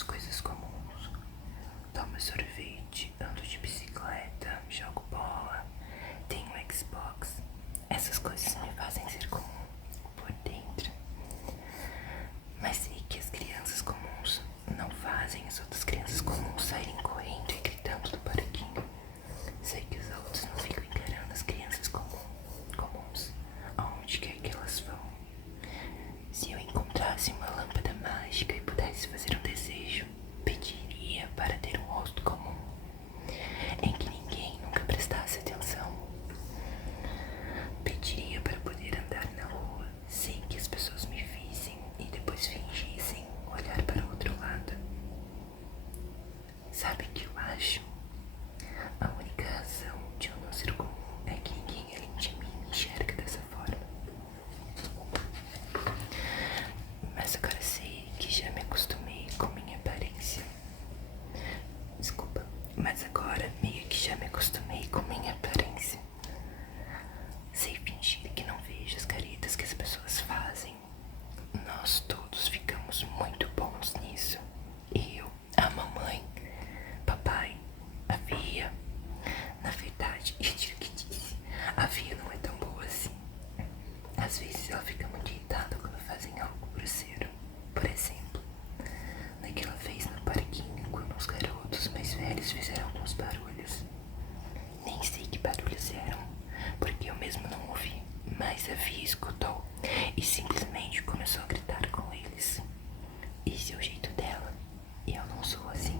as coisas comuns. Tomo sorvete, ando de bicicleta, jogo bola, tenho Xbox. Essas coisas me fazem ser comum por dentro. Mas sei que as crianças comuns não fazem as outras crianças comuns saírem correndo e gritando do parquinho. Sei que os adultos não ficam encarando as crianças comuns, aonde quer que elas vão. Se eu encontrasse uma lâmpada mágica e pudesse fazer um desejo, pediria para ter um rosto comum, em que ninguém nunca prestasse atenção. Pediria para poder andar na rua sem que as pessoas me vissem e depois fingissem olhar para o outro lado. Sabe o que eu acho? A única razão de eu não ser comum é que ninguém além de mim me enxerga dessa forma. Mas agora sei que já me acostumei com minha aparência. Desculpa, mas agora meio que já me acostumei com minha aparência. Sei fingir que não vejo as caretas que as pessoas fazem. Nós todos ficamos muito bons nisso. Eu, a mamãe, papai, a Via. Na verdade, retiro o que disse. A Via não é tão boa assim. Às vezes ela fica muito irritada quando fazem algo grosseiro. Por exemplo, naquela vez no parquinho, quando os garotos mais velhos fizeram alguns barulhos. Nem sei que barulhos eram, porque eu mesmo não ouvi, mas a Via escutou e simplesmente começou a gritar com eles. Esse é o jeito dela, e eu não sou assim.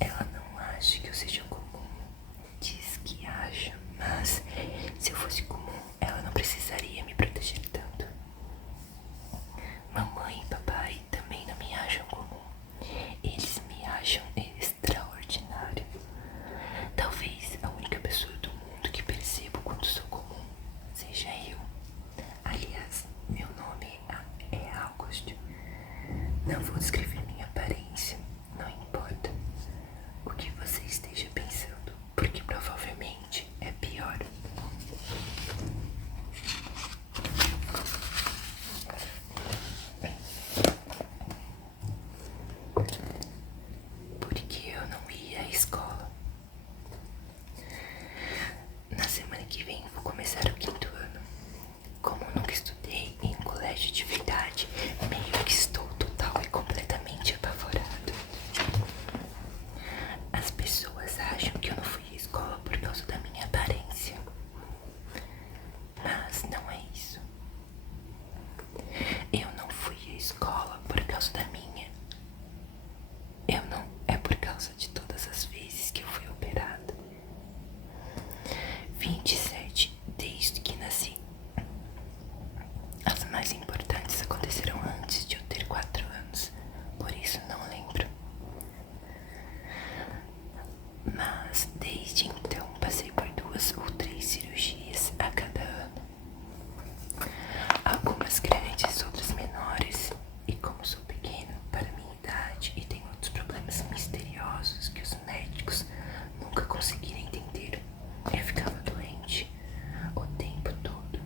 Ela não acha que eu seja comum, diz que acha, mas se eu fosse comum, ela não precisaria me proteger tanto. Mamãe e papai também não me acham comum, eles me acham extraordinário. Talvez a única pessoa do mundo que percebo quando sou comum seja eu. Aliás, meu nome é Augusto. Não vou descrever minha aparência, não importa o que você esteja pensando, porque provavelmente é pior. Porque eu não ia à escola. Na semana que vem vou começar o 5º ano. Como nunca estudei em um colégio de verdade, meio que estou total e completamente apavorado. As pessoas acham que eu não fui à escola por causa da minha aparência. Mas não é isso. Eu não fui à escola por causa da minha. Eu não, é por causa de todas as vezes que eu fui operada. 27 desde que nasci. As mais importantes aconteceram antes de eu ter 4 anos, por isso não lembro. Mas desde então passei por 2 ou 3 cirurgias a cada ano. Algumas grandes, outras menores. E como sou pequeno para minha idade e tenho outros problemas misteriosos que os médicos nunca conseguiram entender, eu ficava doente o tempo todo.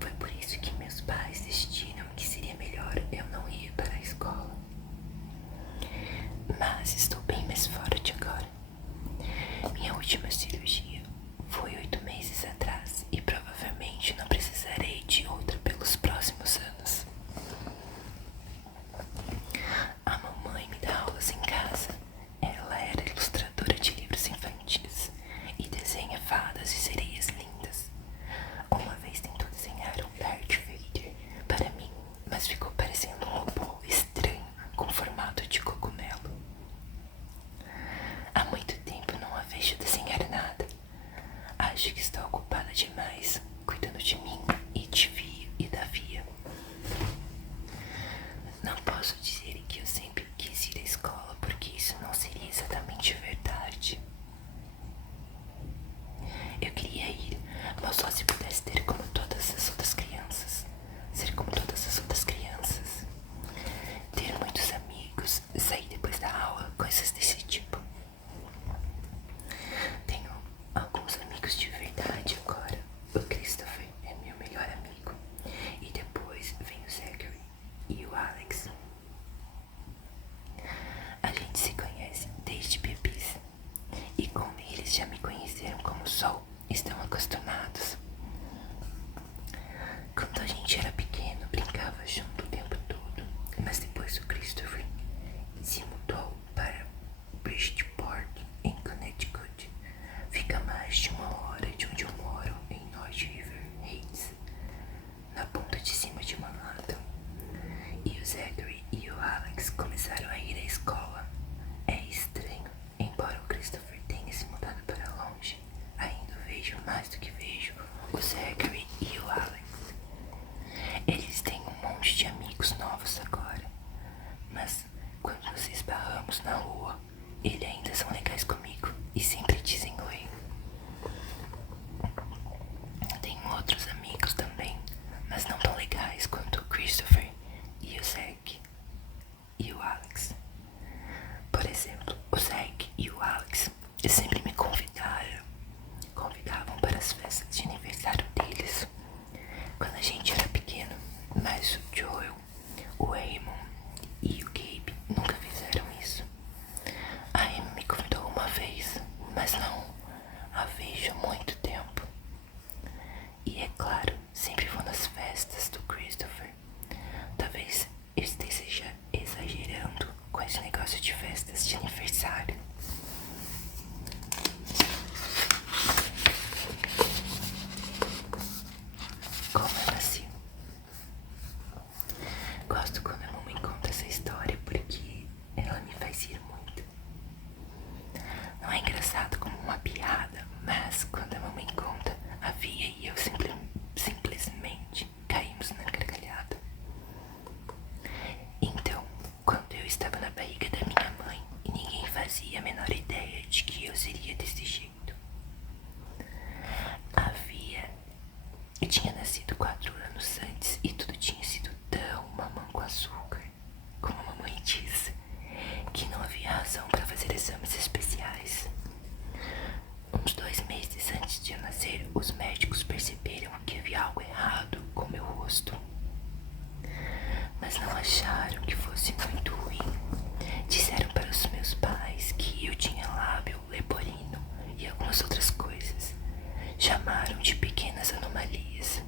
Foi por isso que meus pais decidiram que seria melhor eu não ir para a escola. Mas estou bem mais forte agora. Minha última cirurgia foi 8 meses atrás e provavelmente não precisarei de outra pelos próximos anos. A mamãe me dá aulas em casa. Ela era ilustradora de livros infantis e desenha fadas e sereias lindas. Uma vez tentou desenhar um Darth Vader para mim, mas ficou parecendo um robô estranho com formato de cogumelo. Há muito tempo não a vejo desenhar nada. Acho que está ocupada demais, cuidando de mim e de Via e da Via. Não posso dizer que eu sempre quis ir à escola, porque isso não seria exatamente verdade. Eu queria ir, mas só se pudesse ter como todas as outras crianças. Ser como todas as outras crianças. Ter muitos amigos, sair depois da aula, coisas desse tipo. Tenho alguns amigos de verdade agora. O Christopher é meu melhor amigo. E depois vem o Zachary e o Alex. amigos novos agora, mas quando nos esbarramos na rua, eles ainda são legais comigo e sempre dizem oi. Tenho outros amigos também, mas não tão legais quanto o Christopher e o Zack e o Alex. Por exemplo, o Zack e o Alex sempre me convidavam para as festas de aniversário deles quando a gente era pequeno, mas o Joel, o Raymond e o Gabe nunca fizeram isso. A Amy me convidou uma vez, mas não a vejo há muito tempo. E é claro, sempre vou nas festas do Christopher. Talvez eu esteja exagerando com esse negócio de festas de aniversário. Como eu nasci. Gosto quando a mamãe conta essa história porque ela me faz rir muito. Não é engraçado como uma piada, mas quando a mamãe conta, a Via e eu simplesmente caímos na gargalhada. Então, quando eu estava na barriga da minha mãe e ninguém fazia a menor ideia de que eu seria desse jeito. A Via, eu tinha nascido 4 anos antes e tudo tinha sido tão mamão com açúcar, como a mamãe disse, que não havia razão para fazer exames especiais. Uns 2 meses antes de eu nascer, os médicos perceberam que havia algo errado com meu rosto, mas não acharam que fosse muito ruim. Disseram para os meus pais que eu tinha lábio leporino e algumas outras coisas. Chamaram de pequenas anomalias.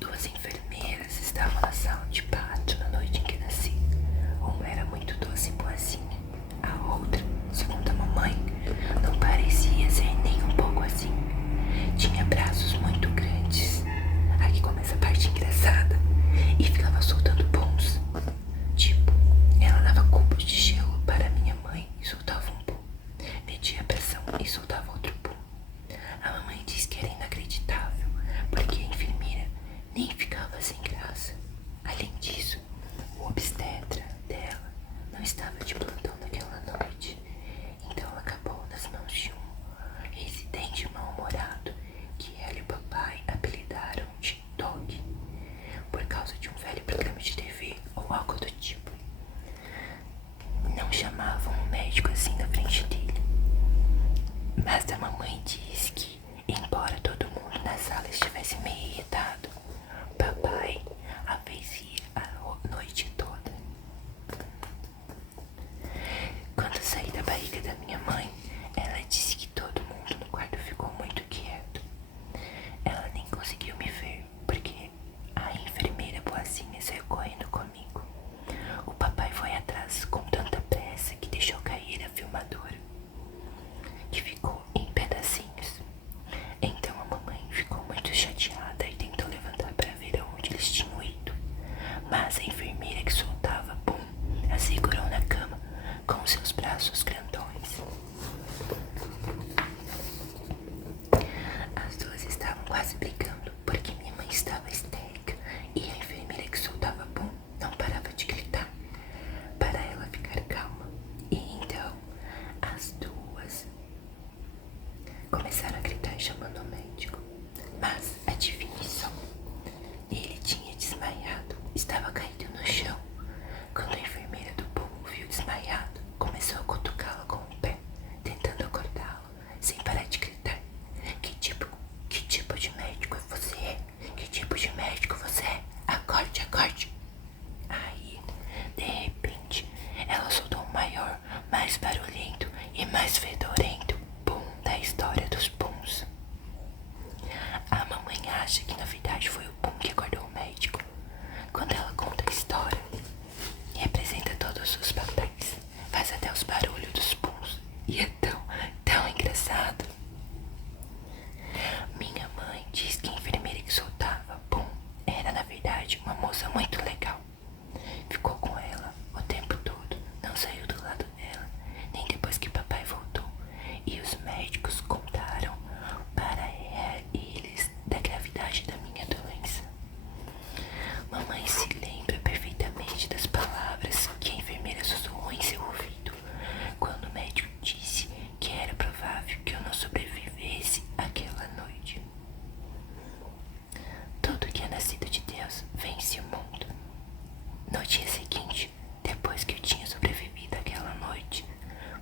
2 enfermeiras estavam na sala de parto na noite em que nasci. Uma era muito doce e boazinha. A outra, segundo a mamãe, não parecia ser nem um pouco assim. Tinha braços muito grandes. Aqui começa a parte engraçada. E ficava soltando pons. Tipo, ela dava cubos de gelo para minha mãe e soltava um pum. Media a pressão e soltava outro pum. A mamãe disse que era inacreditável, porque a enfermeira nem ficava sem graça. Além disso, o obstetra dela não estava de plantão naquela noite, então ela acabou nas mãos de um residente mal-humorado que ela e o papai apelidaram de Dog, por causa de um velho programa de TV ou algo do tipo. Não chamavam um médico assim na frente dele. Mas a mamãe disse que, embora todo mundo na sala estivesse meio irritado, papai a fez rir a noite toda. Quando saí da barriga da minha mãe, ela disse que todo mundo no quarto ficou muito quieto. Ela nem conseguiu me ver, porque a enfermeira boazinha saiu correndo comigo. O papai foi atrás com tanta pressa que deixou cair a filmadora, que ficou em pedacinhos. Então a mamãe ficou muito chateada e tentou levantar para ver aonde eles tinham ido. Mas a enfermeira que soltava pum a segurou na cama com seus braços grandões. As duas estavam quase brigando porque minha mãe estava histérica e a enfermeira que soltava pum não parava de gritar para ela ficar calma. E então as duas começaram a gritar chamando o médico. Mas adivinhe só, ele tinha desmaiado, estava caído no chão. Quando a enfermeira do pum o viu desmaiado, começou a cutucá-lo com o pé, tentando acordá-lo, sem parar de gritar: que tipo de médico você é? Que tipo de médico você é? Acorde, acorde. Aí, de repente, ela soltou o maior, mais barulhento e mais fedorento pum da história dos puns. A mamãe acha que na verdade foi o pum que acordou o médico. Quando ela conta a história, representa todos os papéis, faz até os barulhos dos puns. E é tão engraçado. Minha mãe diz que a enfermeira que soltava pum era na verdade uma moça muito legal. Ficou com ela o tempo todo, não saiu do lado dela, nem depois que papai voltou. E os médicos contaram para eles da gravidade da minha doença. No dia seguinte, depois que eu tinha sobrevivido àquela noite,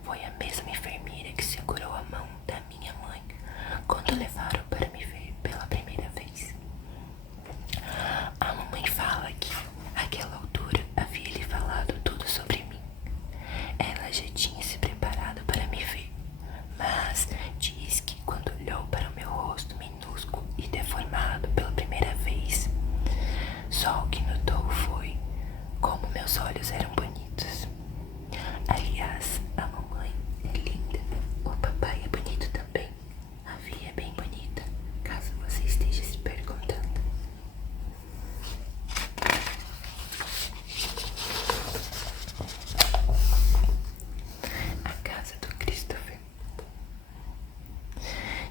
foi a mesma enfermeira que segurou a mão da minha mãe quando levaram para me ver pela primeira vez. A mamãe fala que, àquela altura, havia lhe falado tudo sobre mim. Ela já tinha se preparado para me ver, mas diz que quando olhou para o meu rosto minúsculo e deformado pela primeira vez, só o que notou foi como meus olhos eram bonitos. Aliás, a mamãe é linda, o papai é bonito também, a Via é bem bonita, caso você esteja se perguntando. A casa do Christopher.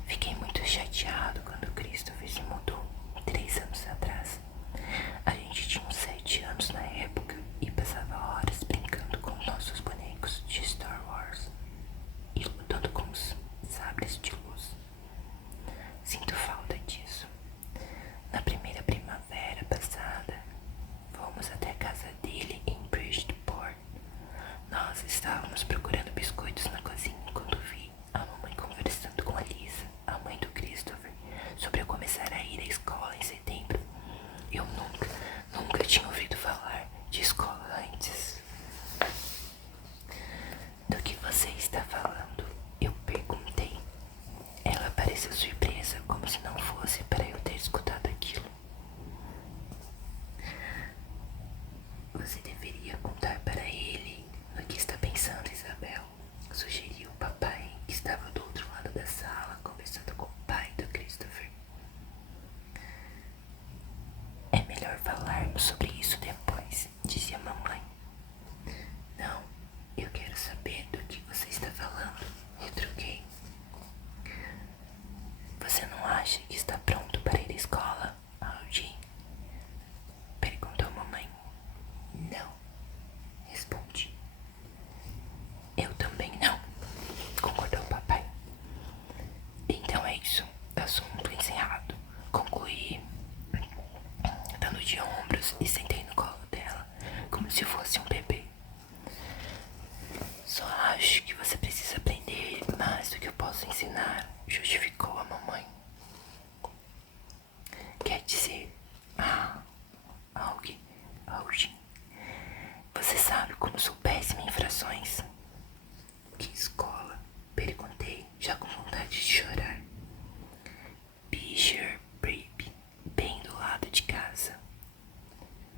Fiquei muito chateado quando o Christopher se mudou 3 anos atrás. A gente tinha uns 7 anos na época e passava horas brincando com nossos bonecos de Star Wars e lutando com os sabres de luz. Sinto falta disso. Na primeira primavera passada, fomos até a casa dele em Bridgeport. Nós estávamos procurando biscoitos na cozinha quando vi a mamãe conversando com a Lisa, a mãe do Christopher, sobre eu começar a ir à escola em setembro. Eu nunca tinha ouvido falar de escola antes. Do que você está falando? Eu perguntei. Ela pareceu surpresa, como se não fosse para eu ter escutado aquilo. Você deveria contar para ele no que está pensando, Isabel, sugeriu o papai, que estava do outro lado da sala, conversando com o pai do Christopher. É melhor falarmos sobre isso depois, disse a mamãe. Não, eu quero saber do que você está falando, retruquei. Você não acha que está pronto para ir à escola, Aldi? Perguntou a mamãe. Não, respondi. Eu também não, concordou o papai. Então é isso, assunto encerrado. Concluí, dando de ombros e sentei no colo dela, como se fosse um bebê. Só acho que você precisa aprender mais do que eu posso ensinar, justificou a mamãe. Quer dizer, Algi, você sabe como sou péssima em infrações? Que escola? Perguntei, já com vontade de chorar. Bishop Brebe, bem do lado de casa.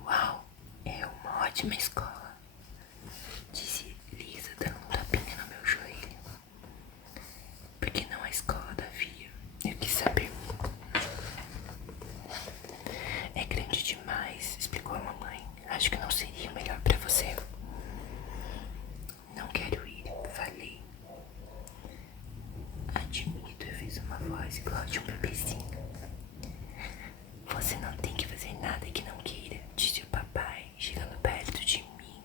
Uau, é uma ótima escola, disse Lisa dando um tapinha no meu joelho. Por que não a escola da Via? Eu quis saber. É grande demais, explicou a mamãe. Acho que não seria melhor para você. Não quero ir, falei. Admito, eu fiz uma voz igual de um bebezinho. Você não tem que fazer nada que não queira, disse o papai, chegando perto de mim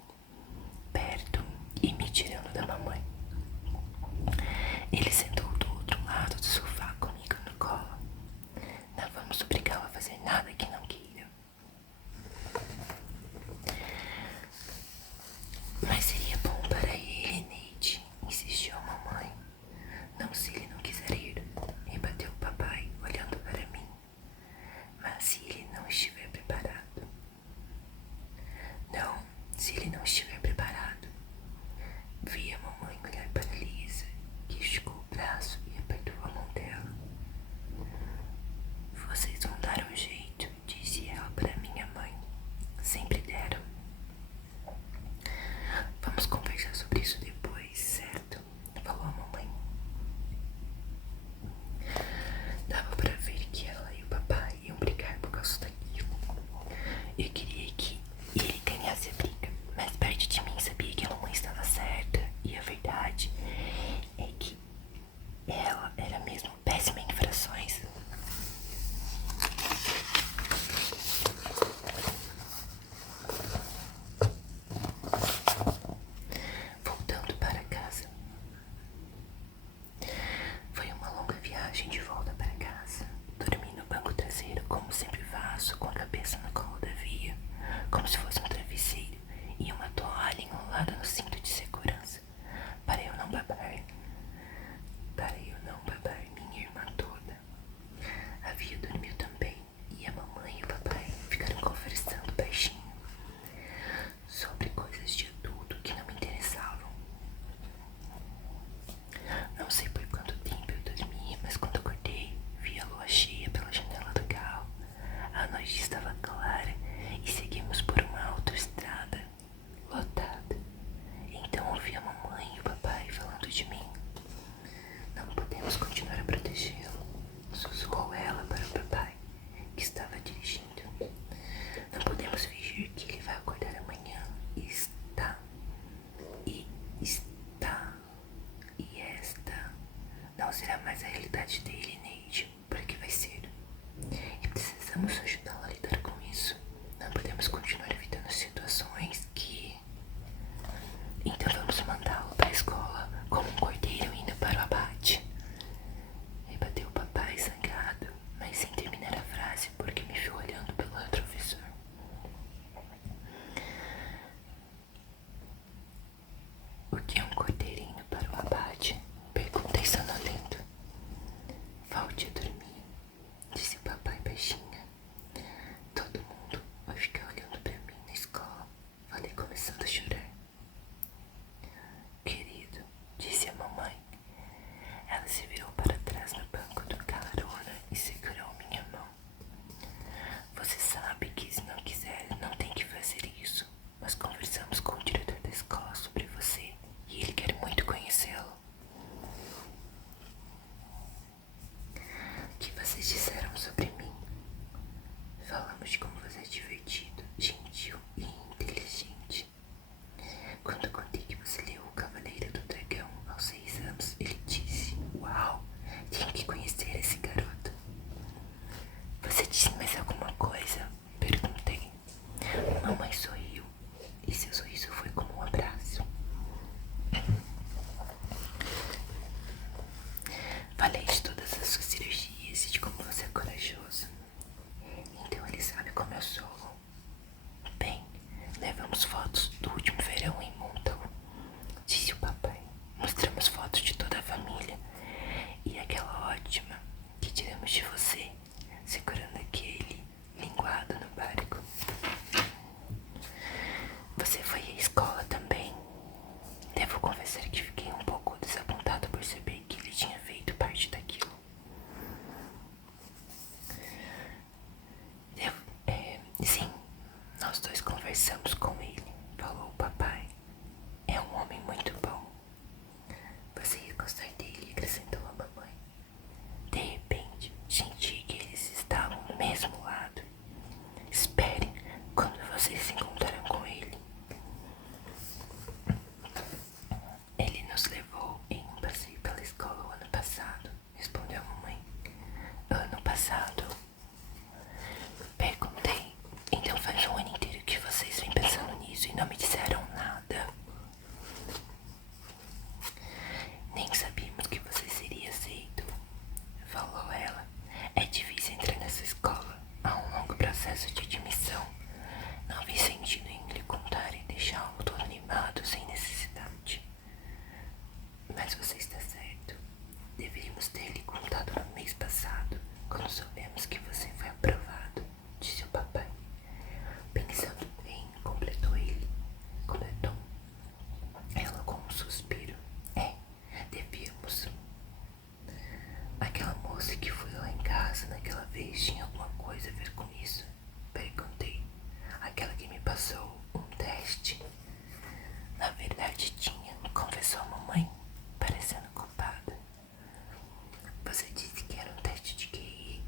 conversamos com ele, falou o papai. É um homem muito bom. Você ia gostar dele, acrescentou a mamãe. De repente, senti que eles estavam no mesmo lado. Espere quando vocês se encontrarão com ele. Ele nos levou em um passeio pela escola o ano passado, respondeu a mamãe. Ano passado? Perguntei. Então faz um ano inteiro que vocês vêm pensando nisso e não me disseram nada. Nem sabíamos que você seria aceito, falou ela. É difícil entrar nessa escola. Há um longo processo de admissão. Não vi sentido em lhe contar e deixá-lo todo animado sem necessidade. Mas você está certo. Deveríamos ter lhe contado no mês passado, quando soubemos que você foi aprovado, disse o papai. Pensando bem, completou ele. Completou ela com um suspiro. Devíamos. Aquela moça que foi lá em casa naquela vez tinha alguma coisa a ver com isso? Perguntei. Aquela que me passou um teste. Na verdade tinha, confessou a mamãe, parecendo culpada. Você disse que era um teste de QI.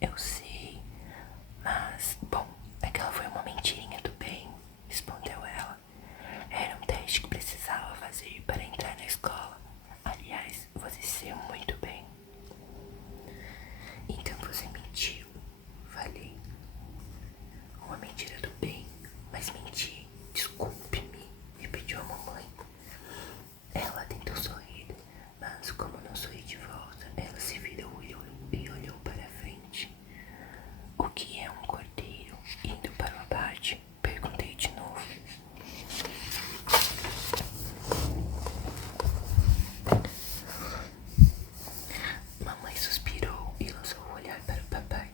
Eu sei, mas, bom, aquela foi uma mentirinha do bem, respondeu ela. Era um teste que precisava fazer para entrar na escola. Aliás, você saiu muito bem. Então você mentiu, falei. Uma mentira do bem, mas menti. Desculpe-me, repetiu a mamãe. Ela tentou sorrir, mas como não sorri de volta, ela se virou e olhou para a frente. O que é um cordeiro indo para o abate? Perguntei de novo. Mamãe suspirou e lançou o olhar para o papai.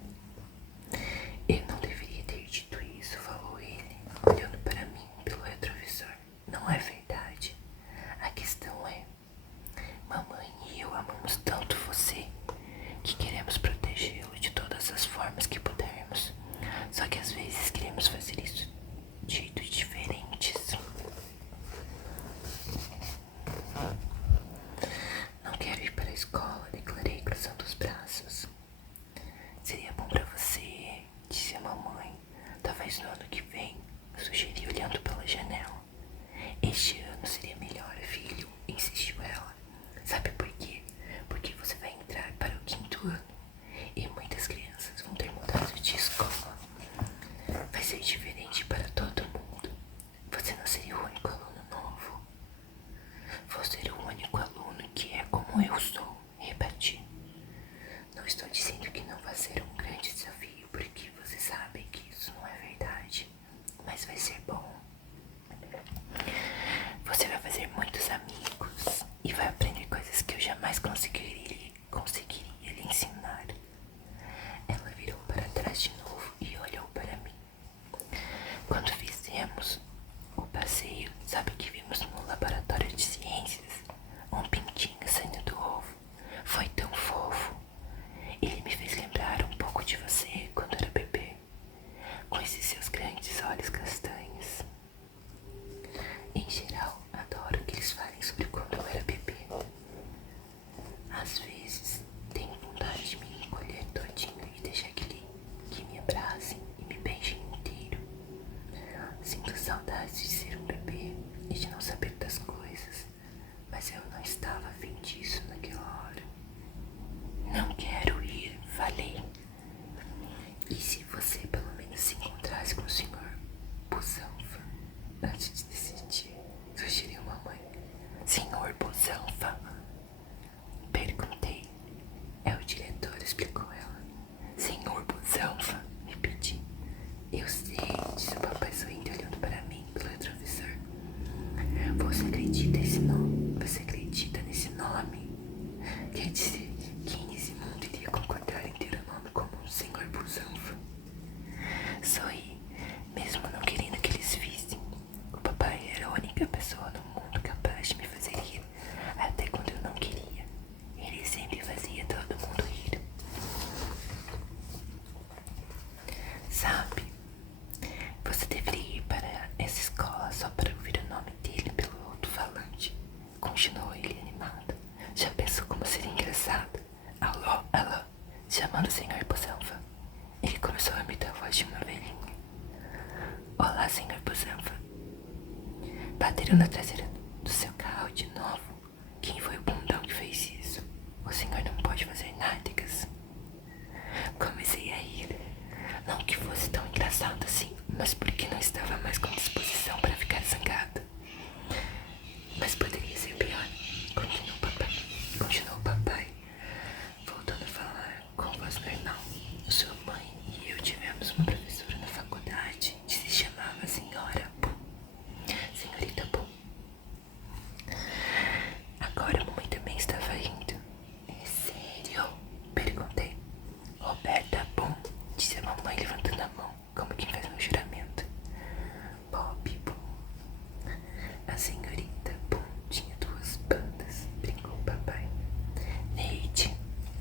Eu não deveria ter dito isso, falou ele, olhando para mim pelo retrovisor. Não é verdade. A questão é, mamãe e eu amamos tanto você que queremos protegê-lo de todas as formas que pudermos. Só que às vezes queremos fazer isso de jeitos diferentes. Não quero ir para a escola, declarei cruzando os braços. Seria bom para você, disse a mamãe. Talvez no ano que vem, sugeri olhando pela janela. Este ano seria melhor, filho, insistiu ela. Sabe por quê? Porque você vai entrar para o 5º ano e muitas crianças vão ter mudado de escola. Vai ser diferente para todo mundo. Você não seria o único aluno novo. Vou ser o único aluno que é como eu sou, rebati. Não estou dizendo que não vai ser um grande desafio, porque você sabe que isso não é verdade. Mas vai ser bom. Você vai fazer muitos amigos e vai aprender coisas que eu jamais conseguiria lhe ensinar. Ela virou para trás de novo e olhou para mim. Quando fizemos o passeio, sabe o que vimos no laboratório de ciências? Um pintinho saindo do ovo. Foi tão fofo. Ele me fez lembrar um pouco de você quando era bebê, com esses seus grandes olhos castanhos. Em geral, adoro que eles falem sobre quando eu era bebê. Às vezes, tenho vontade de me encolher todinho e deixar que me abracem e me beijem inteiro. Sinto saudades de ser um bebê e de não saber das coisas, mas eu não estava afim disso naquela hora. Não quero ir, falei. E se você pelo menos se encontrasse com o senhor Busanfa antes de decidir? Sugeriu mamãe. Senhor Busanfa? Perguntei. É o diretor, explicou ela. Senhor Busanfa? Repeti. Eu sei, disse o papai sorrindo olhando para mim pelo retrovisor. Você acredita nesse nome? Você acredita nesse nome? Quer dizer, quem nesse mundo iria concordar em ter o nome como o Senhor Busanfa? Sorri. Olá, senhor Busanfa. Bateram na traseira do seu carro de novo. Quem foi o bundão que fez isso? O senhor não pode fazer nádegas. Comecei a rir. Não que fosse tão engraçado assim, mas porque não estava mais com disposição para ficar zangada. Mas poderia ser pior. Continuou o papai, voltando a falar com voz normal. Sua mãe e eu tivemos uma professora na faculdade que se chamava Senhora Pum. Senhorita Pum. Agora a mamãe também estava rindo. É sério? Perguntei. Roberta Pum, disse a mamãe levantando a mão, como quem faz um juramento. Bob Pum. A senhorita Pum tinha 2 bandas, brincou o papai. Neide,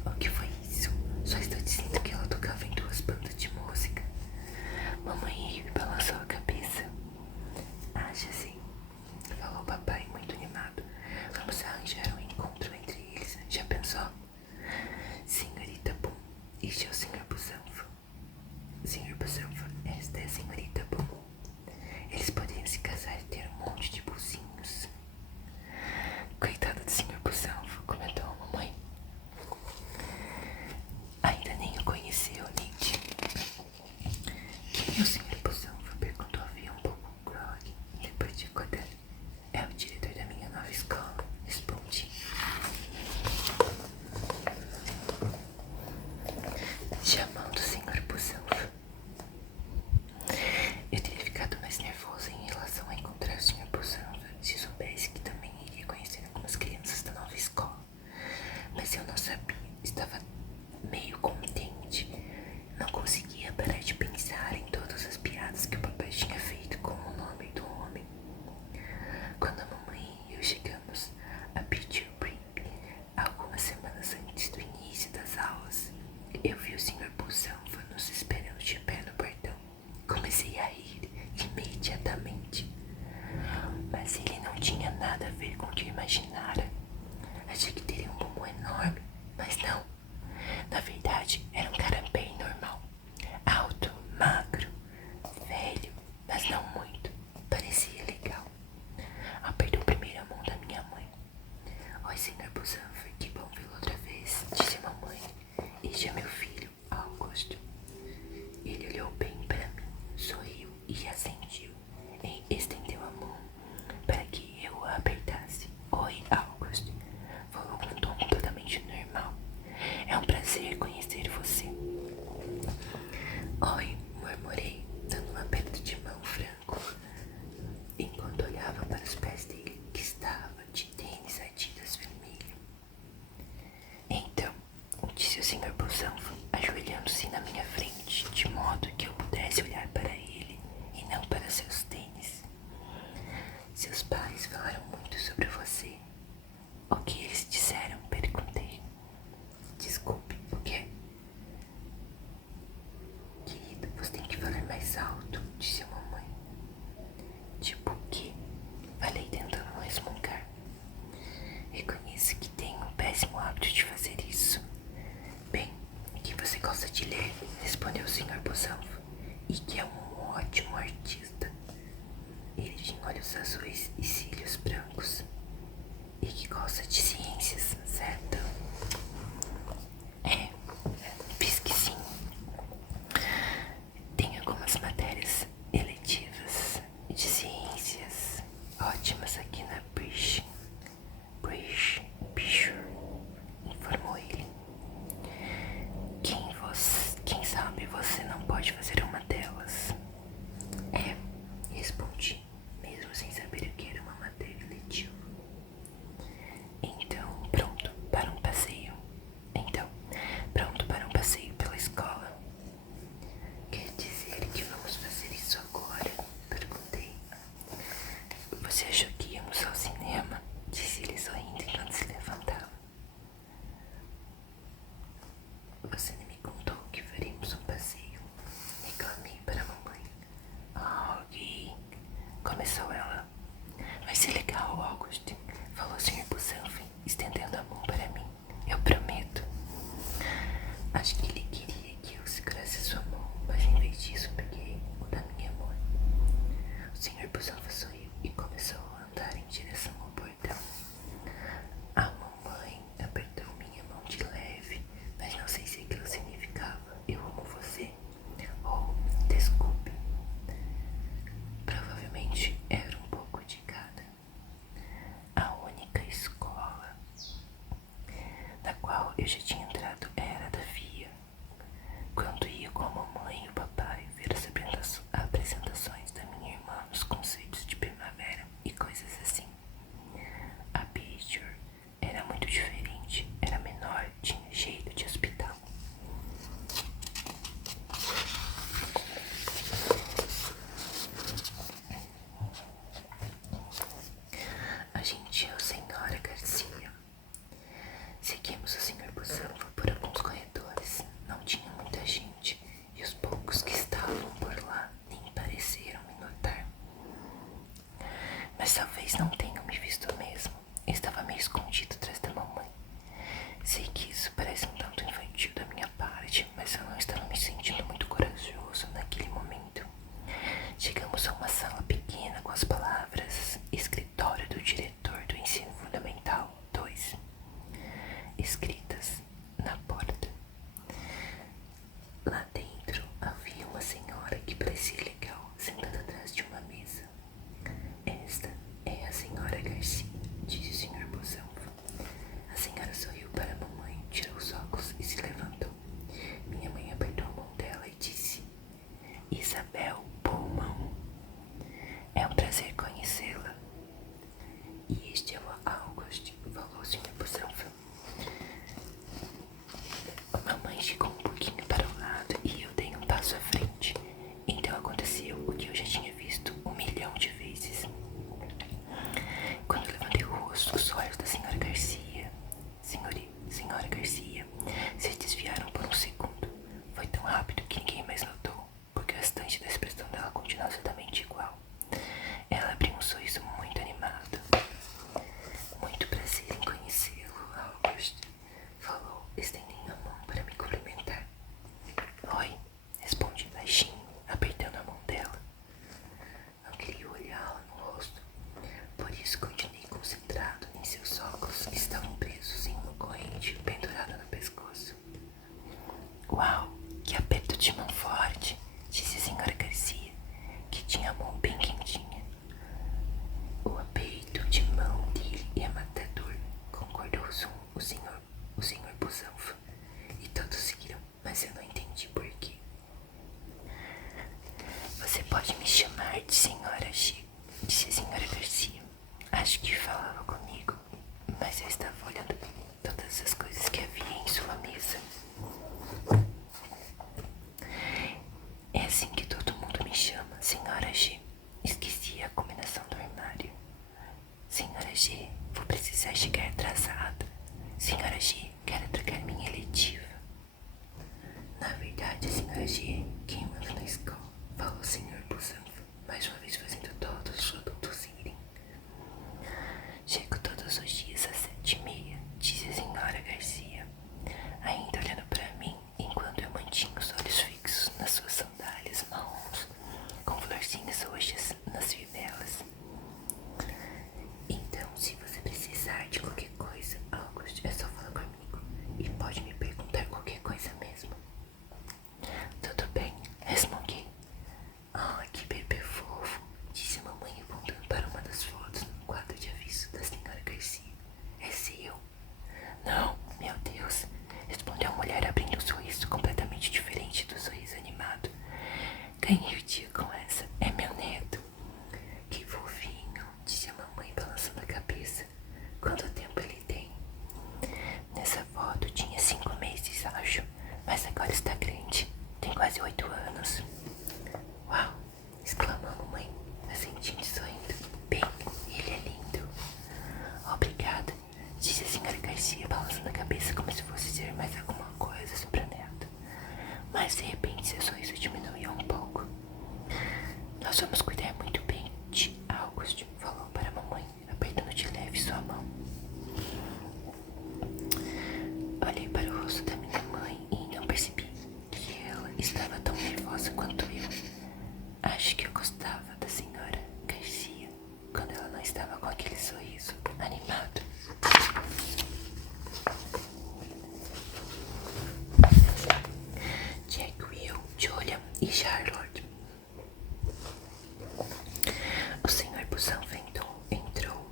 o que foi isso? Só estou dizendo que ela tocava em 2 bandas de música. Mamãe riu e balançou a cabeça. Acha sim, falou o papai muito animado. Vamos arranjar um encontro entre eles. Já pensou? Senhorita Pum, este é o senhor Busanfa. Senhor Busanfa, esta é a senhorita Pum. Eles poderiam se casar e ter um monte de buzinhos. Coitada do senhor Busanfa, comentou a mamãe. Ainda nem o conheceu, Nietzsche. Quem é o senhor Busanfa? Perguntou a Via um pouco grog, depois de acordar. É o diretor da minha nova escola, respondi. Chamando o senhor Busanfa. Eu teria ficado mais nervosa em relação a encontrar o senhor Busanfa se soubesse que também iria conhecer algumas crianças da nova escola. Mas eu não sabia, estava meio contente. Não conseguia parar de pensar em todas as piadas que o papai tinha feito com o nome do homem. Quando a mamãe e eu chegamos a Peterbury, algumas semanas antes do início das aulas, eu vi o senhor Busanfa nos esperando de pé no portão. Comecei a rir imediatamente, mas ele não tinha nada a ver com o que eu imaginara. Achei que teria um bumbum enorme, mas não. Na verdade, era um cara bem normal. Alto, magro, velho, mas não muito. Parecia legal. Apertou primeiro a mão da minha mãe. Oi, senhor Busanfa, que bom vê-lo outra vez, disse a mamãe. Este é meu filho, Augusto. Ele olhou bem para mim, sorriu e assentiu. E estendeu a mão para que eu o apertasse. Oi, Augusto, falou com um tom completamente normal. É um prazer conhecer você. Oi, murmurei, dando um aperto de mão franco, enquanto olhava para os pés dele, que estava de tênis Adidas vermelho. Então, disse o senhor Busanfa, ajoelhando-se na minha frente, de modo que eu pudesse olhar para ele e não para seus tênis. Seus pais falaram muito sobre você. O que eles disseram? Perguntei. Desculpe, o quê? Querido, você tem que falar mais alto, disse a mamãe. Tipo o quê? Falei tentando não resmungar. Reconheço que tenho um péssimo hábito de fazer isso. Bem, que você gosta de ler, respondeu o senhor Busanfa, e que é um ótimo artista. Ele tinha olhos azuis e cílios brancos. E que gosta de ciências, certo? É, fiz que sim. Tem algumas matérias eletivas de ciências ótimas aqui na Bridge, informou ele. Quem sabe você não pode fazer uma delas? É, respondi, mesmo sem saber o que era uma matéria eletiva. Então, pronto para um passeio pela escola. Quer dizer que vamos fazer isso agora? Perguntei. Você achou que íamos ao cinema? Disse ele sorrindo enquanto se levantava. Você nem me contou que faríamos um passeio. Reclamei para a mamãe. Ok, começou ela. Vai ser legal, August, falou o Sr. Busanfa, estendendo a mão para mim. Eu prometo. Acho que ele queria que eu segurasse sua mão, mas em vez disso peguei o da minha mãe. talvez não tenham me visto mesmo. Estava meio escondido atrás da mamãe. Sei que isso parece um tanto infantil da minha parte, mas eu não estava me sentindo muito corajoso naquele momento. Chegamos a uma sala pequena com as palavras Escritório do Diretor do Ensino Fundamental 2 escritas na porta. Lá dentro havia uma senhora que parecia legal, sentada atrás de uma mesa. Esta é a senhora Garcia, disse o senhor Busanfo. A senhora sorriu para a mamãe, tirou os óculos e se levantou. Minha mãe apertou a mão dela e disse: Isabel Pullman, é um prazer conhecê-la. E este é o August, falou o senhor Busanfo. Mamãe ficou um pouquinho para o lado e eu dei um passo à frente. Então aconteceu o que eu já tinha visto 1.000.000 de vezes. Quando eu levantei o rosto, os olhos da senhora Garcia, senhora Garcia, se desviaram por um segundo. Foi tão rápido que ninguém mais notou, porque o restante da expressão dela continuou exatamente igual. Ela abriu um sorriso muito animado. Muito prazer em conhecê-lo, August, falou, estendendo a mão para me cumprimentar. Oi, respondi baixinho, apertando a mão dela. Não queria olhá-la no rosto, por isso continuei concentrado em seus óculos que estavam presos em uma corrente pendurada no pescoço. Uau, que aperto de mão forte, disse a senhora Garcia, que tinha a mão bem quentinha. O aperto de mão dele é matador, concordou o senhor Busanfo, e todos riram, mas eu não entendi por quê. Você pode me chamar de senhora G, disse a senhora Garcia. Acho que falava comigo, mas eu estava olhando todas as coisas que havia em sua mesa. É assim que todo mundo me chama, senhora G. Esqueci a combinação do armário. Senhora G, vou precisar chegar atrasada. Senhora G, quero trocar minha eletiva. Na verdade, senhora G, quem manda na escola, falou o senhor Busanfo, mais uma vez fazendo todos os adultos irem. Chego todos os dias às 7h30, disse a senhora Garcia, ainda olhando para mim, enquanto eu mantinha os olhos fixos nas suas sandálias marrons, com florzinhas roxas nas fivelas. Então, se você precisar de qualquer coisa, August, é só falar comigo e pode me perguntar qualquer coisa mesmo. Tudo bem, respondi. Ah, que bebê fofo, disse a mamãe apontando para uma das fotos no quadro de aviso da senhora Garcia. É seu? Não, meu Deus, respondeu a mulher abrindo um sorriso completamente diferente do sorriso animado. Ganhei o dia com essa, é meu neto. Que fofinho, disse a mamãe balançando a cabeça. Quanto tempo ele tem? Nessa foto tinha 5 meses, acho, mas agora está grande, tem quase 8 anos. Uau, exclamou a mamãe, assentindo e sorrindo. Bem, ele é lindo. Obrigada, disse a senhora Garcia, balançando a cabeça como se fosse dizer mais alguma coisa sobre a neta. Mas de repente seu sorriso diminuiu um pouco. Nós vamos cuidar muito bem de August, falou para a mamãe, apertando de leve sua mão. Olhei para o rosto da minha mãe e não percebi que ela estava tão nervosa quanto eu. Acho que eu gostava da senhora Garcia quando ela não estava com aquele sorriso animado. Jack, Will, Julia e Charlotte. O senhor Busanfo entrou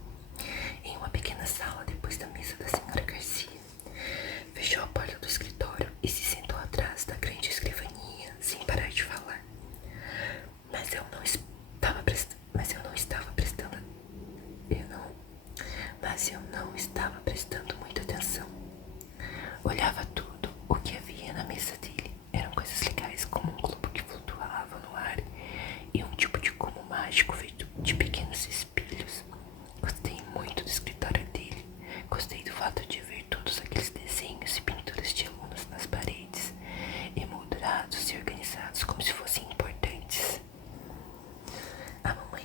em uma pequena sala depois da mesa da senhora Garcia. Fechou a porta do escritório e se sentou atrás da grande escrivaninha sem parar de falar. Mas eu não estava prestando muita atenção. Olhava tudo o que havia na mesa dele. Eram coisas legais, como um globo que flutuava no ar e um tipo de cubo mágico feito de pequenos espelhos. Gostei muito do escritório dele. Gostei do fato de ver todos aqueles desenhos e pinturas de alunos nas paredes, emoldurados e organizados como se fossem importantes. A mamãe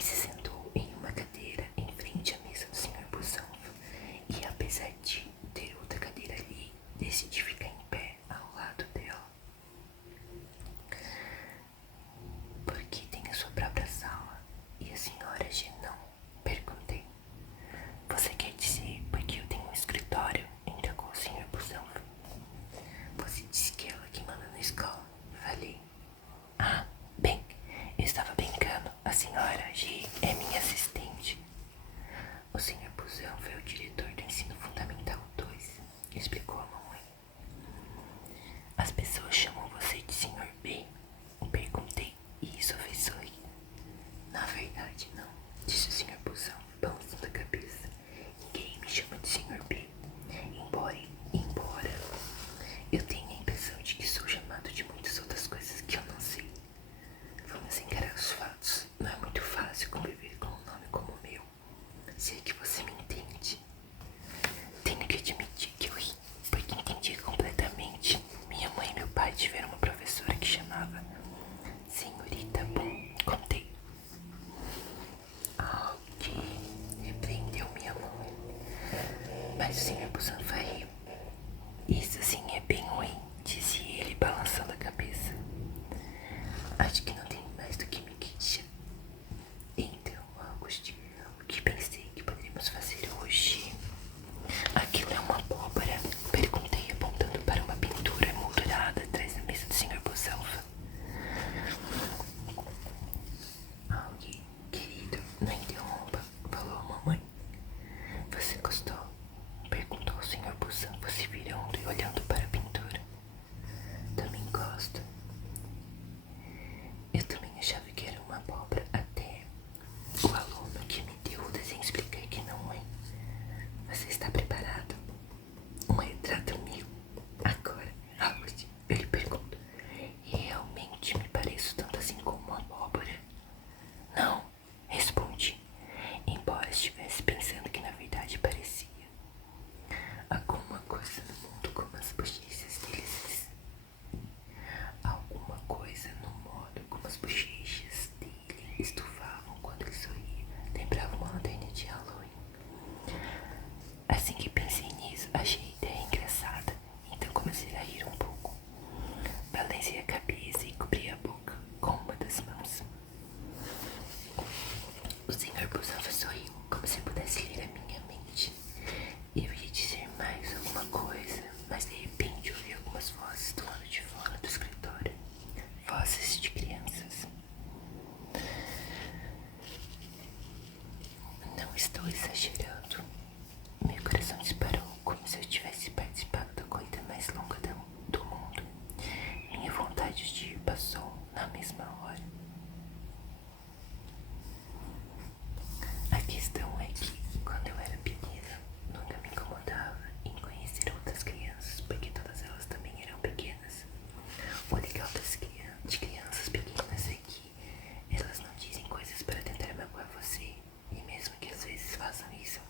Na verdade, não, disse o Sr. Busão, balançando a cabeça. Ninguém me chama de Sr. B. Embora eu tenha a impressão de que sou chamado de muitas outras coisas que eu não sei. Vamos encarar os fatos. Não é muito fácil conviver com um nome como o meu. Se é que você me entende. Tenho que admitir que eu ri, porque entendi completamente. Minha mãe e meu pai tiveram uma professora que chamava Senhorita Boom. Contei. Ah, ok, repreendeu minha mãe. Mas o Sr. Busanfa riu. Isso sim é bem ruim, disse ele balançando a cabeça. Acho que não tem mais do que me queixar. Então, August, o que pensei que poderíamos fazer hoje? Aquilo é uma abóbora? Perguntei apontando para uma pintura emoldurada atrás da mesa do Sr. Busanfa. Alguém, querido, não interrompa, falou a mamãe. Você gostou? Perguntou o Sr. Busanfa se virando e olhando para a pintura. Também gosto. Eu também achava que era uma abóbora até o aluno que me deu o desenho explicar que não é. Você está preparado? Um retrato meu. Agora, August, eu lhe pergunto. Realmente me pareço tanto assim como uma abóbora? Não, respondi, embora estivesse pensando que na verdade parecia. Alguma coisa no mundo como as bochechas deles. Alguma coisa no modo como as bochechas dele estufavam quando ele sorria. Lembrava uma lanterna de Halloween. Assim que pensei nisso, achei a ideia engraçada, então comecei a rir um pouco. Balancei a cabeça e cobri a boca com uma das mãos. O Sr. Busanfa sorriu, como se pudesse ler a minha mente. Eu ia dizer mais alguma coisa, mas de repente ouvi algumas vozes do lado de fora do escritório. Vozes de crianças. Não estou exagerando. Meu coração disparou como se eu tivesse participado da corrida mais longa do mundo. Minha vontade de ir passou na mesma hora. A questão é que, quando eu era pequena, nunca me incomodava em conhecer outras crianças, porque todas elas também eram pequenas. O legal de crianças pequenas é que elas não dizem coisas para tentar magoar você, e mesmo que às vezes façam isso,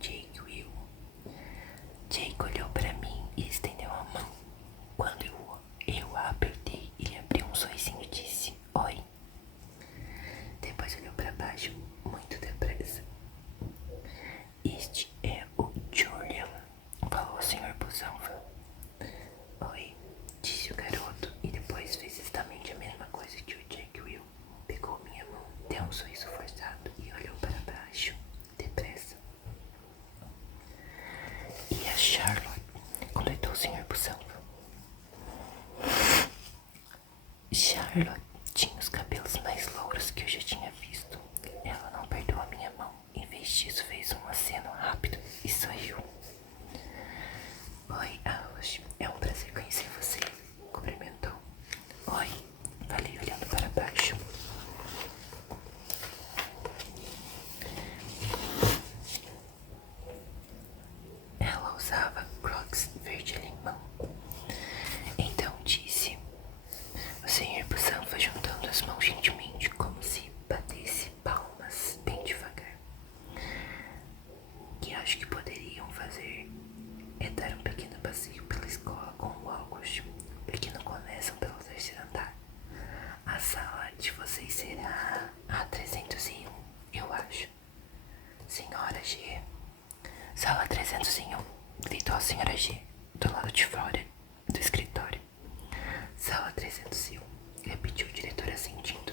Jake Will. Jake olhou para mim e estendeu a mão. Quando eu a apertei, ele abriu um sorrisinho e disse: Oi. Depois olhou para baixo, muito depressa. Este é o Julian, falou o Sr. Busanfa. Oi, disse o garoto e depois fez exatamente a mesma coisa que o Jake Will. Pegou minha mão, deu um sorriso forçado e olhou para baixo, depressa. E a Charlotte, completou o Sr. Busanfa. Charlotte tinha os cabelos mais louros que eu já tinha visto. Ela não apertou a minha mão. Em vez disso, fez um aceno rápido e sorriu. Oi, Alice. É um prazer conhecer você. Cumprimentou. Oi, falei olhando para baixo. Ela usava Crocs verde-limão. Então disse: o Sr. Busanfa juntando as mãos gentilmente, como se batesse palmas bem devagar. O que acho que poderiam fazer é dar um pequeno passeio pela escola com o August, porque não começam pelo terceiro andar. A sala de vocês será a 301, eu acho. Senhora G. Sala 301, gritou a senhora G, do lado de fora do escritório. Sala 301, repetiu o diretor assentindo.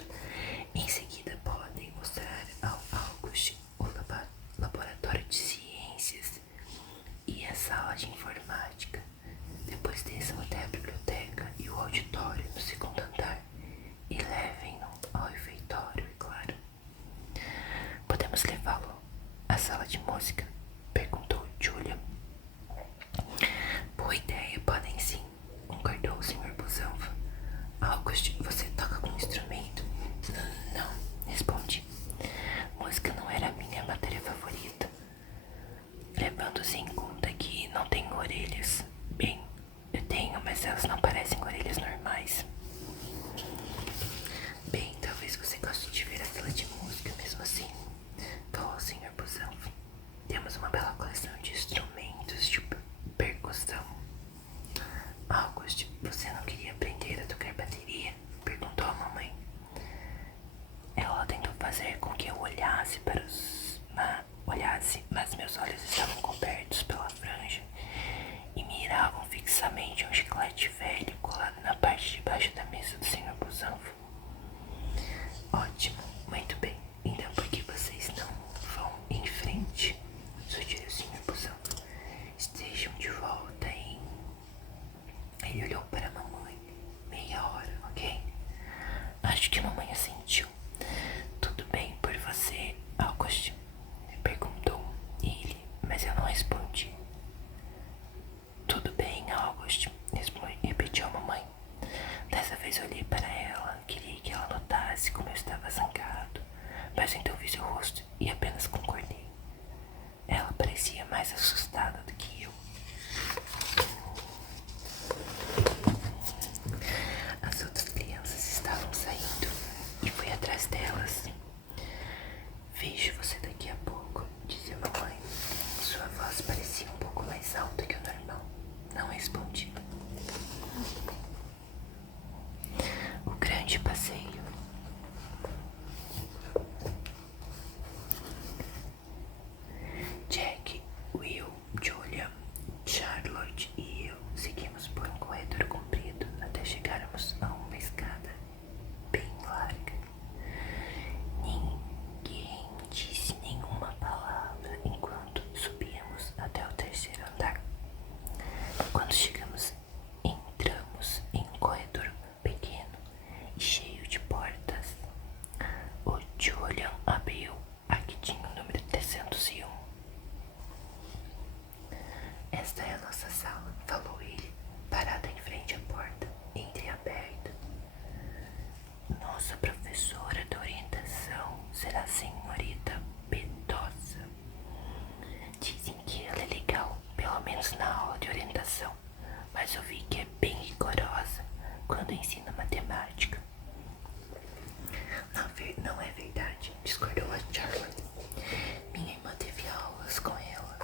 Em seguida podem mostrar ao August o laboratório de ciências e a sala de informática. Depois desçam até a biblioteca e o auditório no segundo andar e levem-no ao refeitório, é claro. Podemos levá-lo à sala de música? Perguntou Julia. Boa ideia, podem sim, concordou o Sr. Busanfa. August, você toca algum instrumento? Não, respondi. Música não era a minha matéria favorita. Levando-se em conta que não tenho orelhas. Bem, eu tenho, mas elas não parecem orelhas normais. Bem, talvez você goste de ver a sala de música mesmo assim, falou o Sr. Busanfa. Temos uma bela coleção de instrumentos de percussão. August, você não queria aprender a tocar bateria? Perguntou a mamãe. Ela tentou fazer com que eu olhasse mas meus olhos estavam cobertos pela franja e miravam fixamente um chiclete velho colado na parte de baixo da mesa do Sr. Busanfa. Ótimo, muito bem. Então por que vocês não vão em frente? Sugeriu o Sr. Busanfa. Estejam de volta em... Ele olhou para a mamãe. Meia hora, ok? Acho que a mamãe assentiu. Tudo bem por você, August? Perguntou ele, mas eu não respondi. Tudo bem, August, repetiu a mamãe. Dessa vez olhei para ela, queria que ela notasse como eu estava zangado, mas então vi seu rosto e apenas concordei. Ela parecia mais assustada do que eu. As outras crianças estavam saindo e fui atrás delas. Vejo você daqui a pouco, disse a mamãe. Sua voz parecia um pouco mais alta que o normal. Não respondi. O grande passeio. Jack, Will, Julia, Charlotte e eu seguimos por um corredor comprido até chegarmos a uma escada bem larga. Ninguém disse nenhuma palavra enquanto subíamos até o terceiro andar. Quando chegamos, entramos em um corredor pequeno e cheio de portas. O Julian abriu a que tinha o número 301. Esta é a nossa sala, falou ele, parado em frente à porta, entreaberta. Nossa professora de orientação será a senhorita Petosa. Dizem que ela é legal, pelo menos na aula de orientação, mas eu vi que é bem rigorosa quando ensina matemática. Não é verdade, discordou a Charlotte. Minha irmã teve aulas com ela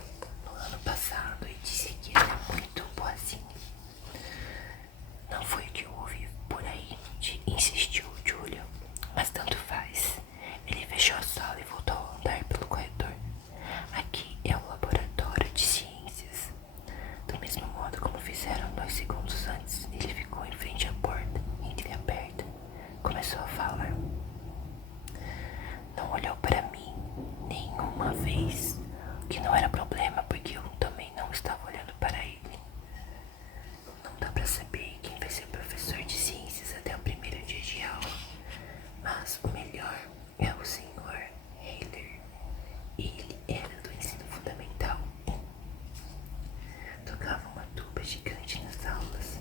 não era problema, porque eu também não estava olhando para ele. Não dá pra saber quem vai ser professor de ciências até o primeiro dia de aula, mas o melhor é o senhor Heiler. Ele era do ensino fundamental. Tocava uma tuba gigante nas aulas.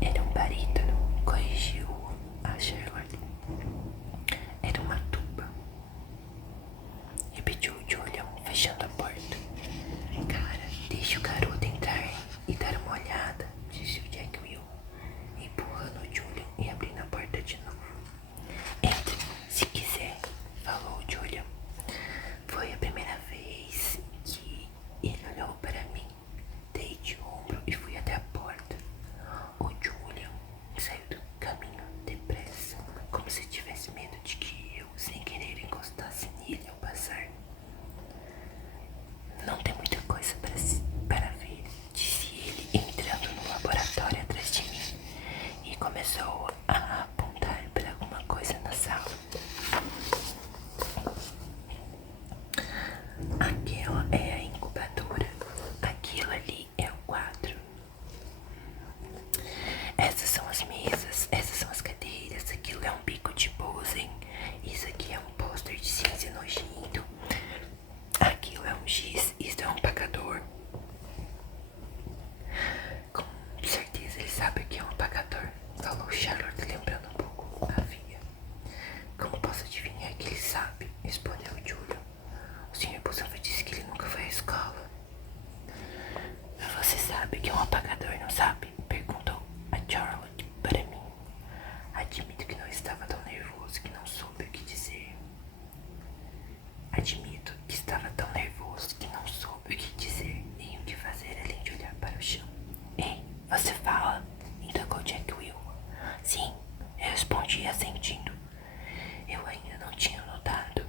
Era um barítono, corrigiu a Charlotte. Era uma tuba. Repetiu o Julian, fechando a porta. Cara, deixa o garoto entrar e dar uma olhada, disse o Jack Will, empurrando o Julian e abrindo a porta de novo. Entre, se quiser, falou o Julian. Foi a primeira vez que ele olhou para mim. Dei de ombro e fui até a porta. O Julian saiu do caminho depressa, como se tivesse medo de que eu, sem querer, encostasse nele ao passar. Não tem muita coisa para ver, disse ele, entrando no laboratório atrás de mim e começou a apontar para alguma coisa na sala. Aquela é a incubadora, aquilo ali é o quadro. Essas são as mesas, essas são as cadeiras, aquilo é um bico de Bosen, isso aqui é um pôster de ciência nojento, aquilo é um giz, isso é um apagador. Com certeza ele sabe o que é um apagador, falou Charlotte, lembrando um pouco a Via. Como posso adivinhar que ele sabe? Respondeu Julian. O Sr. Busanva disse que ele nunca foi à escola. Você sabe que é um apagador, não sabe? Perguntou a Charlotte para mim. Admito que não estava tão nervoso que não soube o que dizer. Admito que estava tão nervoso que não soube o que dizer nem o que fazer além de olhar para o chão. Ei, você fala? Indagou Jack Will. Sim, eu respondi assentindo. Eu ainda não tinha notado.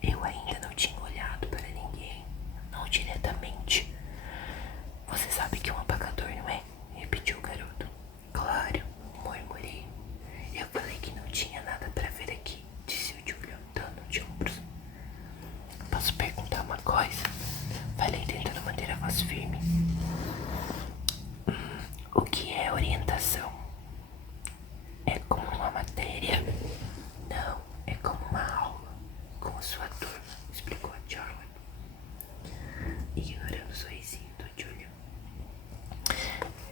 Eu ainda não tinha olhado para ninguém, não diretamente. Você sabe que é um apagador, não é? Repetiu o garoto. Claro, murmurei. Eu falei que não tinha nada para ver aqui, disse o Julian, dando de ombros. Posso perguntar uma coisa? Falei tentando manter a voz firme. O que é orientação? É como uma matéria? Não, é como uma aula, com a sua turma, explicou a Charlotte, ignorando o sorrisinho do Julian.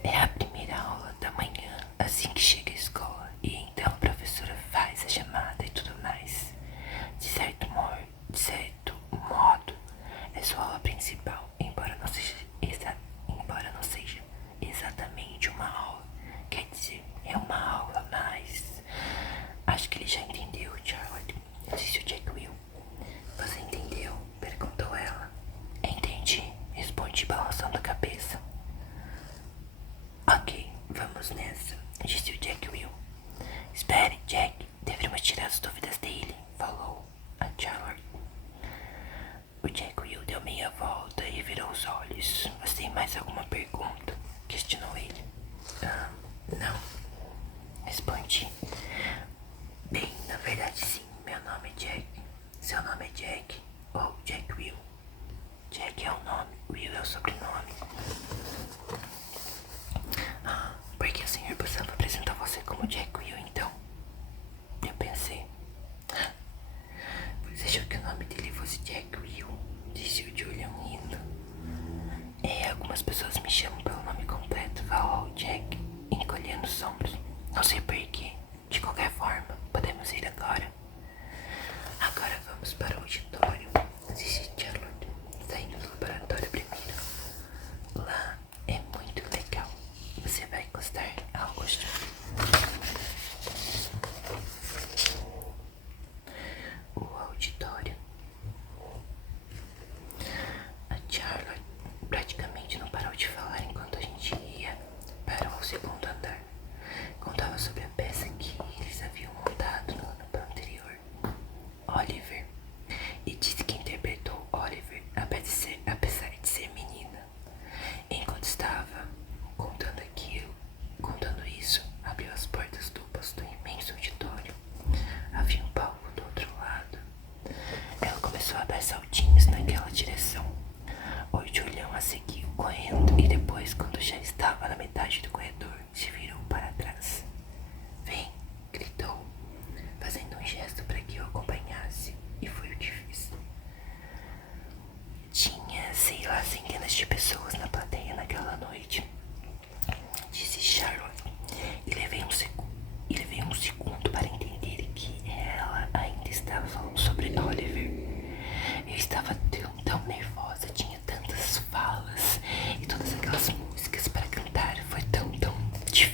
É a primeira aula da manhã, assim que chega à escola, e então a professora faz a chamada e tudo mais. De certo modo, é sua aula principal, embora não seja exatamente uma aula. Quer dizer, é uma aula, mas acho que ele já entendeu, Charlotte, disse o Jack Will. Você entendeu? Perguntou ela. Entendi, respondi balançando a cabeça. Ok, vamos nessa, disse o Jack Will. Espere, Jack, deveríamos tirar as dúvidas dele, falou a Charlotte. O Jack Will deu meia volta e virou os olhos. Você tem mais alguma pergunta? Questionou ele. Não, respondi. Bem, na verdade sim, meu nome é Jack. Seu nome é Jack ou Jack Will? Jack é o nome, Will é o sobrenome. Porque o Sr. Busanva apresentou você como Jack Will, então? Eu pensei. Você achou que o nome dele fosse Jack Will? Disse o Julian rindo. Algumas pessoas me chamam pelo nome completo, falou Jack, encolhendo os ombros. Não sei porquê. De qualquer forma, podemos ir agora. Agora vamos para o auditório, disse Charlotte, saindo do laboratório primeiro. Lá é muito legal. Você vai gostar, Augusto. O auditório. A Charlotte praticamente não parou de falar enquanto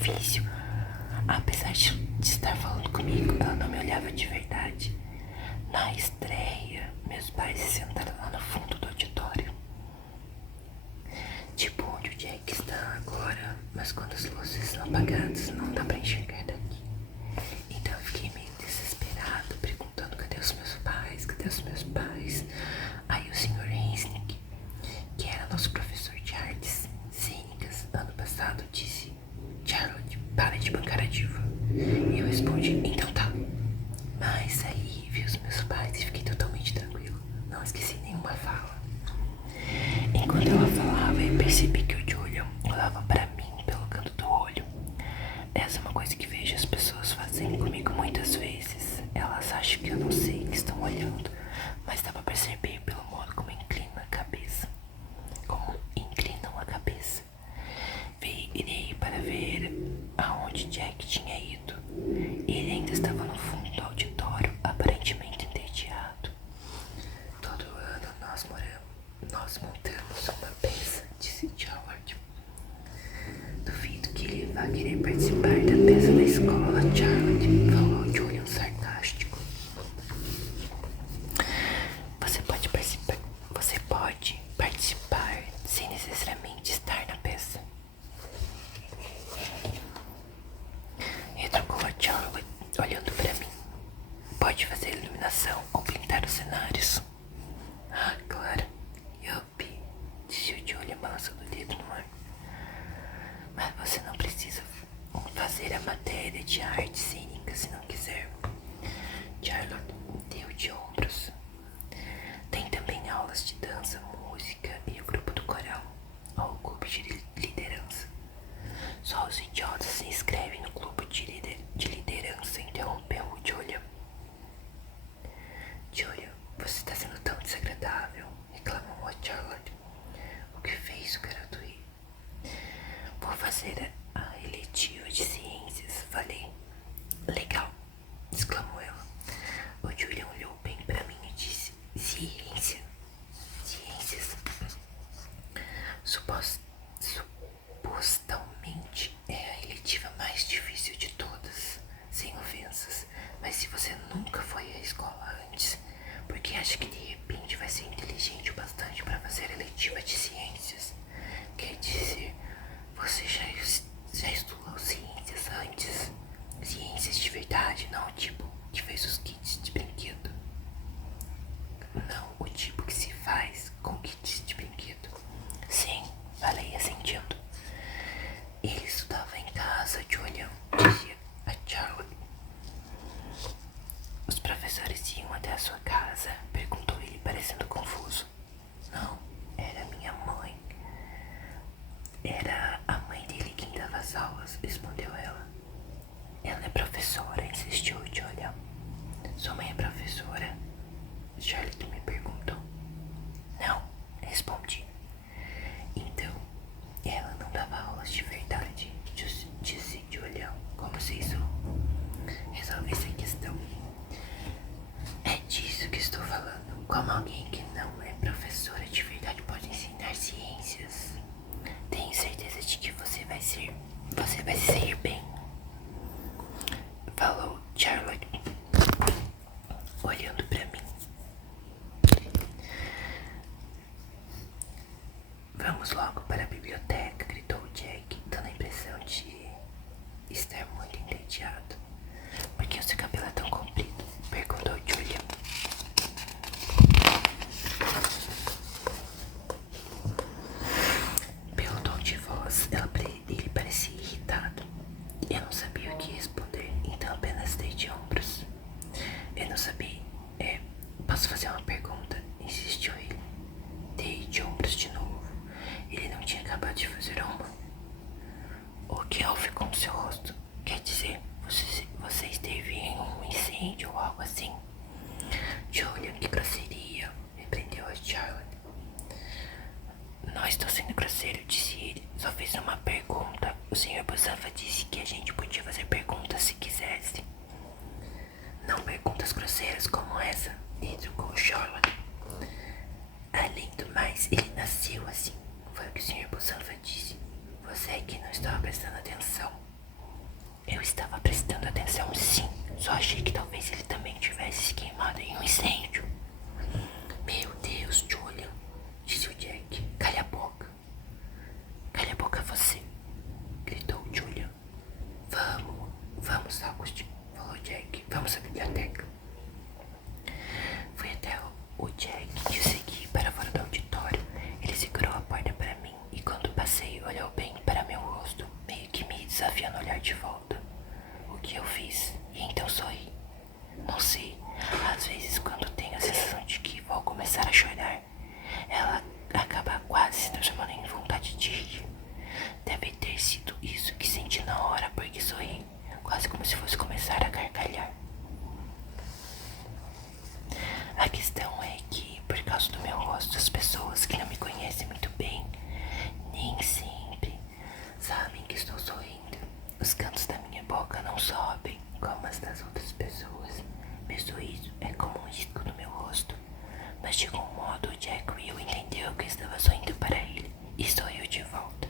difícil. Apesar de estar falando comigo, ela não me olhava de verdade. Na estreia, meus pais se sentaram lá no fundo do auditório, tipo onde o Jack está agora, mas quando as luzes estão apagadas não dá pra enxergar daqui. Então eu fiquei meio desesperado, perguntando cadê os meus pais, cadê os meus pais. Aí o Sr. Hensnick, que era nosso professor de artes cênicas ano passado, disse: Charlotte, para de bancar a diva. E eu respondi: então tá. Mas aí vi os meus pais e fiquei totalmente tranquilo, não esqueci nenhuma fala. Enquanto ela falava, eu percebi que o Julian olhava pra mim pelo canto do olho. Essa é uma coisa que vejo as pessoas fazendo comigo muitas vezes. Elas acham que eu não sei que estão olhando, mas dá pra perceber pelo modo como inclinam a cabeça. Como inclinam a cabeça. Virei para ver aonde Jack tinha ido. Ele ainda estava no fundo do auditório, aparentemente entediado. Todo ano nós montamos uma peça, disse Howard. Duvido que ele vá querer participar da peça da escola, Charlotte, falou Julian sarcástico. Você pode participar sem necessariamente estar na peça. Retrucou a Charlotte, olhando para mim. Pode fazer iluminação ou pintar os cenários. Ah, claro. Yuppie, disse o Julian balançando o dedo no ar. Mas você não precisa fazer a matéria de arte cênica se não quiser. Charlotte deu de ombros. Tem também aulas de dança, música e o grupo do coral, ou o clube de liderança. Só os idiotas se inscrevem no clube de liderança, interrompeu o Julian. Julian, você está sendo tão desagradável, reclamou a Charlotte. O que fez o garoto rir? Vou fazer a eletiva de ciências, falei. Legal, exclamou ela. O Julian olhou bem para mim e disse: ciências. Supostamente é a eletiva mais difícil de todas, sem ofensas. Mas se você nunca foi à escola antes, porque acha que de repente vai ser inteligente o bastante para fazer a eletiva de ciências, quer dizer, você já estudou ciências antes? Ciências de verdade, não o tipo que fez os kits de brinquedo. Não o tipo que se faz com kits de brinquedo. Sim, falei assentindo. Ele estudava em casa, Julian, dizia a Charlotte. Os professores iam até a sua casa? Perguntou ele, parecendo confuso. Não, era minha mãe. Era a mãe dele quem dava as aulas, respondeu ela. Ela é professora, insistiu Julian. Sua mãe é professora? Charlotte me perguntou. Não, respondi. Então, ela não dava aulas de verdade, disse Julian, como se isso resolvesse a questão. É disso que estou falando. Como alguém que não é professora de verdade pode ensinar ciências? Tenho certeza de que você vai sair bem, falou Charlotte, olhando pra mim. Vamos logo para a biblioteca, gritou Jack, dando a impressão de estar muito entediado. Por que o seu cabelo é tão comprido? Perguntou Julia. Pelo tom de voz, ele parecia irritado. Eu não sabia o que responder, então apenas dei de ombros. Eu não sabia. Posso fazer uma pergunta? Insistiu ele. Dei de ombros de novo. Ele não tinha acabado de fazer uma. O que houve com o seu rosto? Quer dizer, você esteve em um incêndio ou algo assim? Julian, que grosseria, repreendeu a Charlotte. Não estou sendo grosseiro, disse ele. Só fiz uma pergunta. O Sr. Busafa disse que a gente podia fazer perguntas se quisesse. Não perguntas grosseiras como essa, retrucou Charlotte. Além do mais, ele nasceu assim. Foi o que o Sr. Busafa disse. Você é que não estava prestando atenção. Eu estava prestando atenção, sim. Só achei que talvez ele também tivesse se queimado em um incêndio. Meu Deus, Julian, disse o Jack. Calha a boca. Calha a boca você, gritou Julian. Vamos, August, falou Jack. Vamos à biblioteca. Fui até o Jack e o segui para fora do auditório. Ele segurou a porta para mim e quando passei olhou bem para meu rosto, meio que me desafiando a olhar de volta. O que eu fiz? E então sorri. Não sei, às vezes quando tenho a sensação de que vou começar a chorar, ela acaba quase se transformando em vontade de rir. Deve ter sido isso que senti na hora porque sorri, quase como se fosse começar a gargalhar. A questão é que, por causa do meu rosto, as pessoas que não me conhecem muito bem, nem sempre sabem que estou sorrindo. Os cantos da minha boca não sobem como as das outras pessoas. Meu sorriso é como um risco no meu rosto. Mas de algum modo o Jack Will entendeu que eu estava sorrindo para ele e sorriu de volta.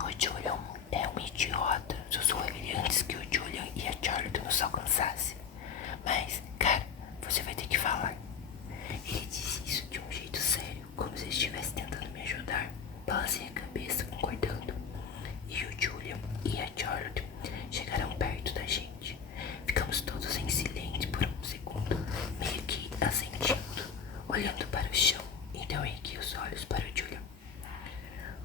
O Julian é um idiota, sussurrou ele antes que o Julian e a Charlotte nos alcançassem. Mas, cara, você vai ter que falar. Ele disse isso de um jeito sério, como se estivesse tentando me ajudar. Balancei a cabeça, concordando. E o Julian e a Charlotte chegaram perto da gente. Ficamos todos em silêncio por um segundo, meio que assentindo, olhando para o chão. Então ergui os olhos para o Julian.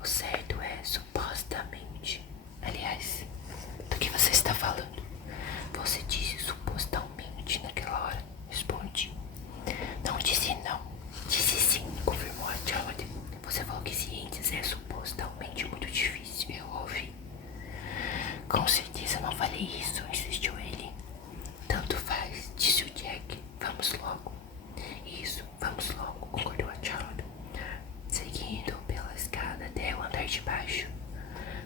O certo é supostamente. Aliás, do que você está falando? Você disse supostamente naquela hora. Respondi. Não disse não. Disse sim, confirmou a Charlotte. Você falou que ciências é supostamente muito difícil. Eu ouvi. Com certeza não falei isso, insistiu ele. Tanto faz, disse o Jack. Vamos logo. Isso, vamos logo, concordou a Charlotte. Seguindo pela escada até o andar de baixo.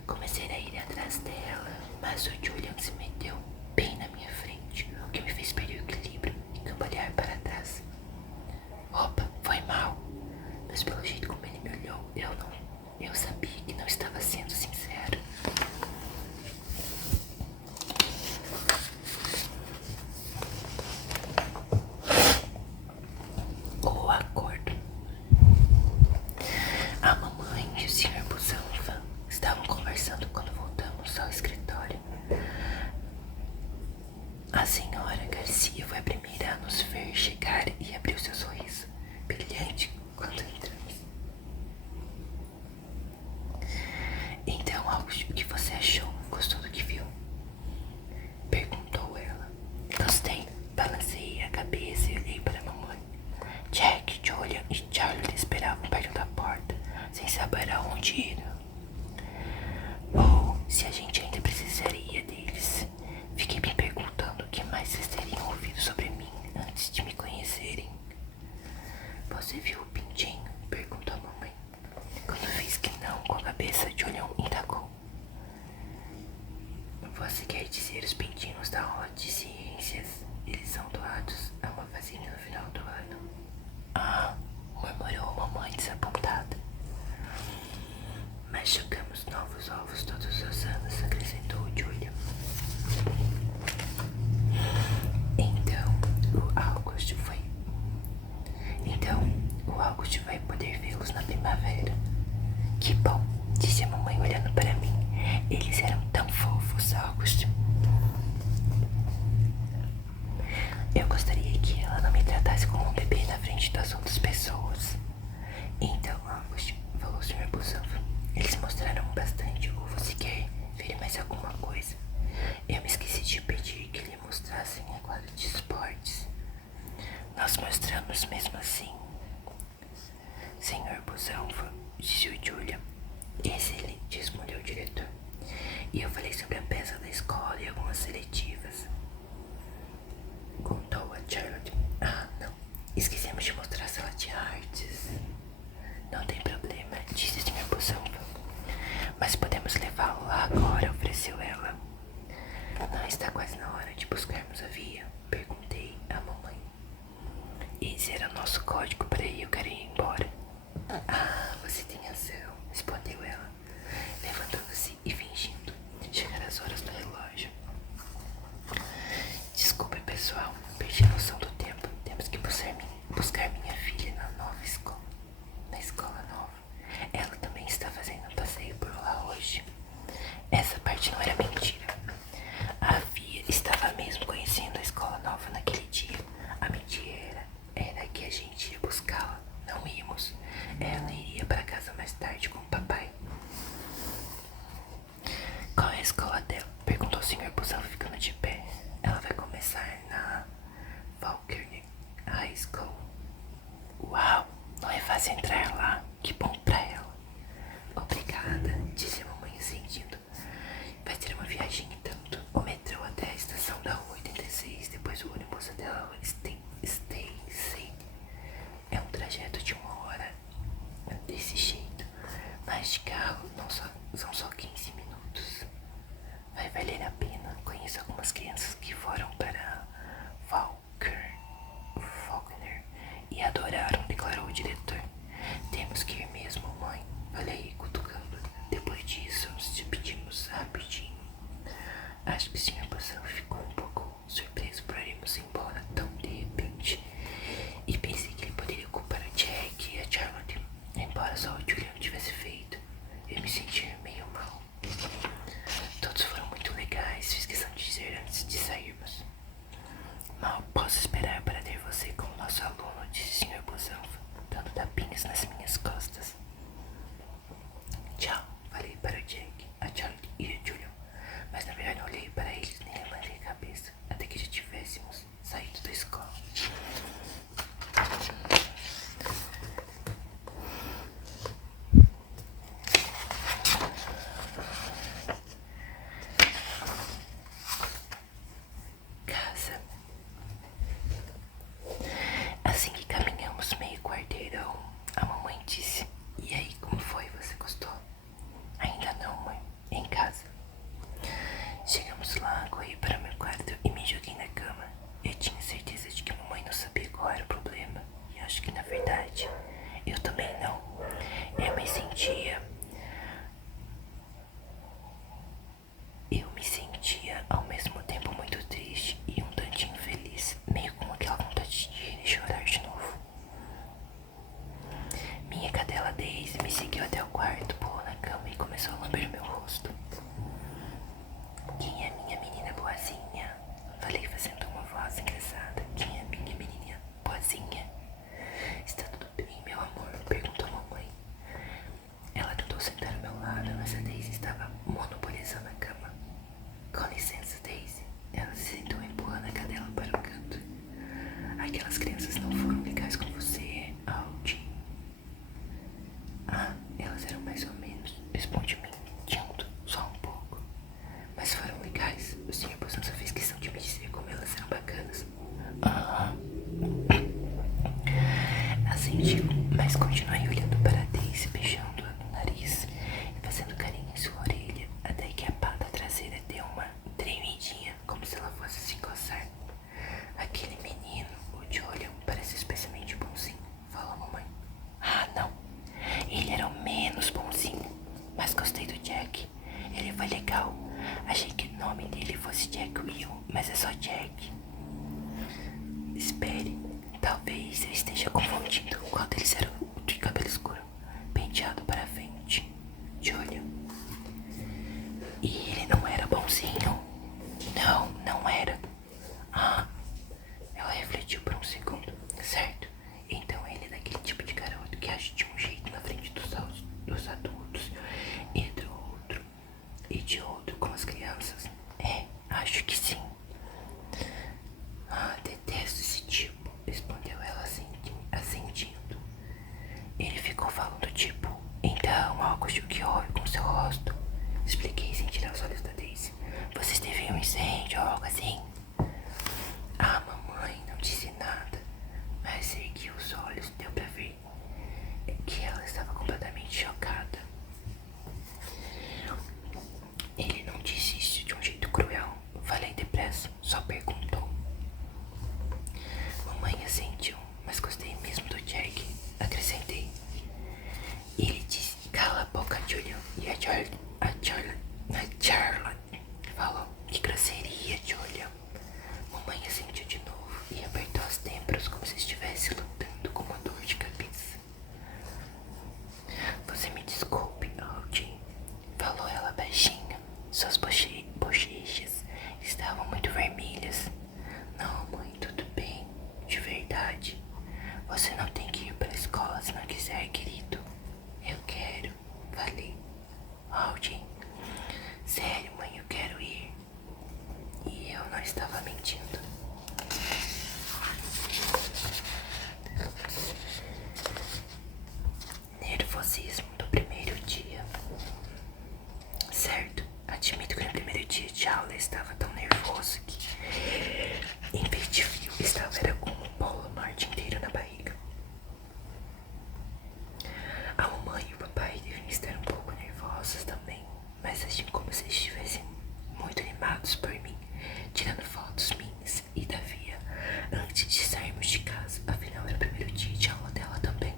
Comecei a ir atrás dela, mas o Julian se meteu bem na minha frente, o que me fez perder o equilíbrio e cambalear para trás. Opa, foi mal. Mas pelo jeito como ele me olhou, eu sabia que não estava sendo sincero. O acordo. A mamãe e o Sr. Busanfa estavam conversando quando voltamos ao escritório. A senhora Garcia foi a primeira a nos ver chegar e abriu seu sorriso brilhante quando entramos. Então, Augusto, o que você achou? Gostou do que viu? Perguntou ela. Gostei. Balancei a cabeça e olhei para a mamãe. Jack, Julian e Charlie esperavam perto da porta, sem saber aonde ir. Ou se a gente ainda precisaria deles. Fiquei me perguntando o que mais vocês teriam ouvido sobre mim antes de me conhecerem. Você viu o pintinho? Perguntou a mamãe. Quando fiz que não, com a cabeça, Julian indagou. Você quer dizer os pintinhos da aula de ciências? Eles são doados a uma fazenda no final do ano. Ah, murmurou a mamãe desapontada. Mas jogamos novos ovos todos os anos, acrescentou Julian. Então, o August vai poder vê-los na primavera. Que bom, disse a mamãe olhando para mim. Eles eram tão fofos, August. Eu gostaria que ela não me tratasse como um bebê na frente das outras pessoas. Então, August, falou o Sr. Busanfa, eles mostraram bastante. Ou você quer ver mais alguma coisa? Eu me esqueci de pedir que lhe mostrassem a quadra de esportes. Nós mostramos mesmo assim. Sr. Busanfa, disse o Julian. Excelente, respondeu o diretor. E eu falei sobre a peça da escola e algumas seletivas. Contou a Charlotte. Ah, não. Esquecemos de mostrar a sala de artes. Não tem problema, disse o Sr. Busanfa. Mas podemos levá-lo lá agora, ofereceu ela. Não está quase na hora de buscarmos a via? Perguntei à mamãe. Esse era nosso código para eu querer ir embora. Ah, você tem razão, respondeu ela, levantando-se e fingindo chegar às horas do relógio. Essa parte não era mentira. A Fia estava mesmo conhecendo a escola nova naquele dia. A mentira era que a gente ia buscá-la. Não íamos. Ela iria para casa mais tarde com o papai. Qual é a escola dela? Perguntou o Sr. Busão ficando de pé. Ela vai começar na Falkirk High School. Uau, não é fácil entrar lá. Que bom pra ela. Obrigada, disse a mamãe sentindo. Vai ter uma viagem em tanto. O metrô até a estação da rua 86, depois o ônibus até a rua Stacy. É um trajeto de 1 hora. Desse jeito. Mas de carro são só 15 minutos. Vai valer a pena. Conheço algumas crianças que foram para Faulkner e adoraram, declarou o diretor. Temos que ir mesmo, mãe. Falei, cutucando. Depois disso, nos despedimos rapidinho. Acho que o Sr. Busão ficou um pouco surpreso por irmos embora tão de repente. E pensei que ele poderia culpar a Jack e a Charlotte. Embora só o Julian tivesse feito, eu me senti meio mal. Todos foram muito legais, fiz questão de dizer antes de sairmos. Mal posso esperar para ter você como nosso aluno, disse o Sr. Busão, dando tapinhas nas minhas costas. Tchau, falei para o Jack, a Charlotte e o Julian, mas na verdade não olhei para eles nem levantei a cabeça até que já tivéssemos saído da escola. Casa. Assim que caminhamos meio quarteirão, a mamãe disse: E aí, como foi? Você gostou? Ainda não, mãe. Em casa. Chegamos lá, corri para meu quarto e me joguei na cama. Eu tinha certeza de que a mamãe não sabia qual era o problema. E acho que na verdade eu também não. Eu me sentia ao mesmo tempo muito triste e um tantinho feliz, meio com aquela vontade de ir e chorar de novo. Minha cadela Daisy me seguiu até o quarto, pulou na cama e começou a lamber meu rosto. Quem é minha menina boazinha? Falei fazendo uma voz engraçada. Quem é minha menina boazinha? Está tudo bem, meu amor? Perguntou a mamãe. Ela tentou sentar ao meu lado, mas a Daisy estava monopolizando a cama. Com licença, Daisy. Ela se sentou empurrando a cadela para o canto. Aquelas crianças não foram legais com você, Aldi. Ah, elas eram mais ou menos, responde mentindo, só um pouco. Mas foram legais. O Sr. Busão só fez questão de me dizer como elas eram bacanas. Ah, assenti, mas continuei olhando para a Daisy, beijando-a no nariz e fazendo carinho em sua orelha, até que a pata traseira deu uma tremidinha, como se ela fosse se coçar. Aquele menino, o Julian, parece especialmente bonzinho, falou a mamãe. Ah, não. Ele era o menos bonzinho, mas gostei do Jack. Ele foi legal. Achei que o nome dele fosse Jack Will, mas é só Jack. Espere, talvez eu esteja confundindo qual deles era o de cabelo escuro, penteado para frente. Julian. E ele não era bonzinho? Não, não era. Ah, ela refletiu por um segundo. Certo, então ele é daquele tipo de garoto que age de um jeito na frente dos adultos e de outro com as crianças. É, acho que sim. Ah, detesto esse tipo, respondeu ela assentindo. Ele ficou falando tipo, então algo que houve com seu rosto. Expliquei sem tirar os olhos da Daisy. Vocês teve um incêndio ou algo assim? A mamãe não disse nada, mas ergui os olhos, deu pra ver que ela estava completamente chocada. Ele não disse isso de um jeito cruel. Falei depressa, só perguntou. Mamãe assentiu, mas gostei mesmo do Jack. Acrescentei. Ele disse, cala a boca, Julian. E a Charlotte falou, que grosseria, Julian. Mamãe assentiu de novo e apertou as têmporas como se estivesse lutando com uma dor de cabeça. nervosismo do primeiro dia. Certo, admito que no primeiro dia de aula eu estava tão nervoso que, em vez de frio, era com um bolo norte inteiro na barriga. A mamãe e o papai deviam estar um pouco nervosos também, mas agiam como se estivessem muito animados por mim, tirando fotos minhas e da Via antes de sairmos de casa. Afinal, era o primeiro dia de aula dela também.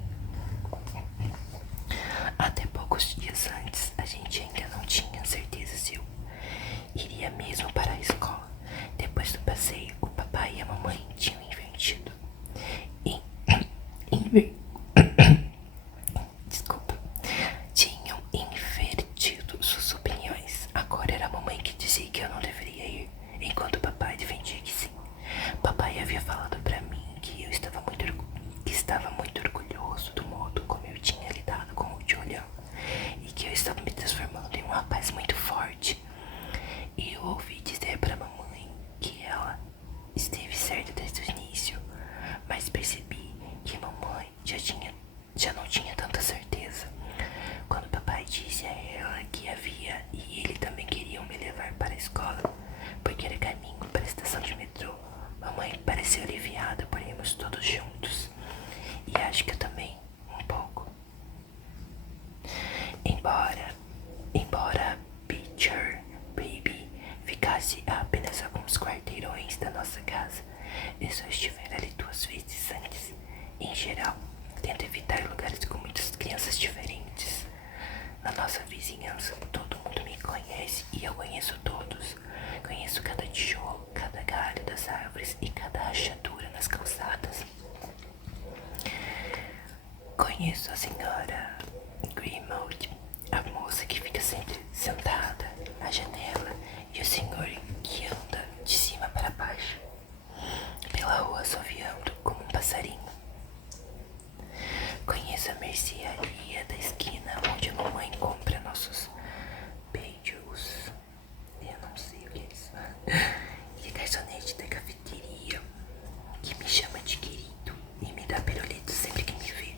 Até poucos dias antes, a gente ainda não tinha certeza se eu iria mesmo para a escola. Depois do passeio, o papai e a mamãe tinham invertido. Desculpa. Tinham invertido suas opiniões. Agora era a mamãe que dizia que eu não deveria ir, enquanto o papai defendia que sim. Papai havia falado pra mim que eu estava muito orgulhoso do modo como eu tinha lidado com o Julian e que eu estava me transformando em um rapaz muito forte. E eu ouvi dizer pra mamãe que ela esteve certa desde o início, mas percebi que mamãe já não tinha tanta certeza. Quando papai disse a ela que havia e ele também queriam me levar para a escola, porque era caminho para a estação de metrô, mamãe pareceu aliviada por irmos todos juntos. E acho que eu também, um pouco. Embora Picture Baby ficasse a apenas alguns quarteirões da nossa casa, eu só estive ali 2 vezes antes. Em geral, tento evitar lugares com muitas crianças diferentes. Na nossa vizinhança, todo mundo me conhece e eu conheço todos. Conheço cada tijolo, cada galho das árvores e cada rachadura nas calçadas. Conheço a senhora Grimald, a moça que fica sempre sentada à janela, e o senhor que anda de cima para baixo pela rua assoviando como um passarinho. Conheço a mercearia da esquina onde a mamãe compra nossos beijos. Eu não sei o que é isso. E a garçonete da cafeteria que me chama de querido e me dá pirulito sempre que me vê.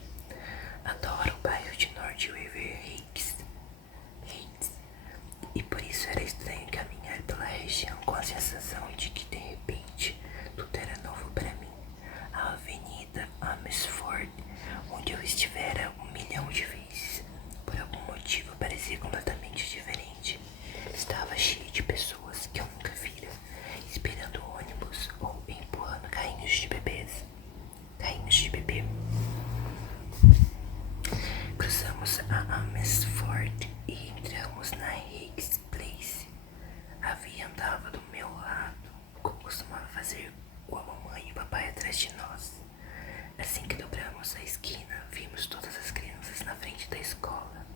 Adoro o bairro de North River Heights. E por isso era estranho caminhar pela região com a sensação de que de repente tudo era novo para mim. A avenida Amersfoort, onde eu estivera 1.000.000 de vezes, por algum motivo parecia completamente diferente. Estava cheia de pessoas que eu nunca vira, esperando ônibus ou empurrando carrinhos de bebê. Cruzamos a Amersfoort e entramos na Higgs Place. A Via andava do meu lado, como costumava fazer com a mamãe e o papai atrás de nós. Assim que dobramos a esquina, vimos todas as crianças na frente da escola.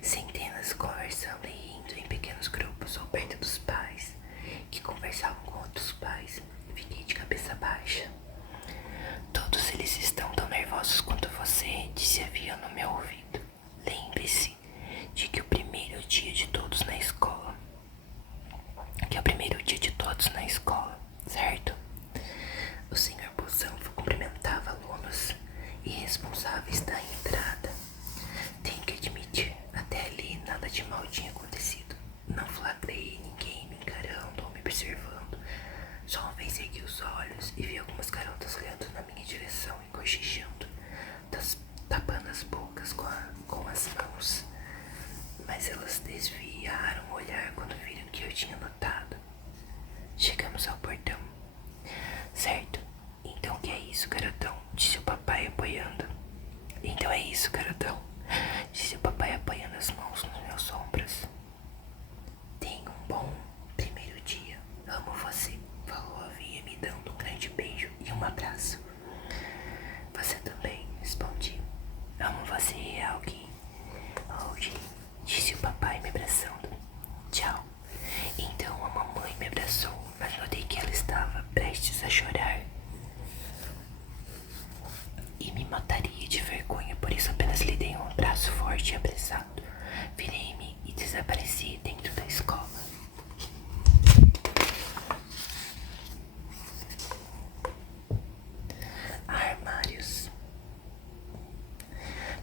Centenas conversando e rindo em pequenos grupos ou perto dos pais, que conversavam com outros pais. Fiquei de cabeça baixa. Todos eles estão tão nervosos quanto você, disse a Via no meu ouvido. Lembre-se de que o primeiro dia de todos na escola. Certo? O senhor Bolsanfo cumprimentava alunos e responsáveis da entrada. Tenho que admitir, até ali nada de mal tinha acontecido. Não flagrei ninguém me encarando ou me observando. Só uma vez ergui os olhos e vi algumas garotas olhando na minha direção e cochichando, tapando as bocas com as mãos. Mas elas desviaram o olhar quando viram que eu tinha notado. Chegamos ao portão. Certo, então o que é isso, garotão? Disse o papai apoiando. Então é isso, garotão, disse o papai apoiando as mãos nos meus ombros. Tenha um bom primeiro dia. Amo você, falou a Via, me dando um grande beijo e um abraço. Você também, respondi. Amo você, alguém. Hoje, disse o papai me abraçando. Tchau. Então a mamãe me abraçou, mas notei que ela estava prestes a chorar e me mataria de vergonha, por isso apenas lhe dei um abraço forte e apressado. Virei-me e desapareci dentro da escola. Armários.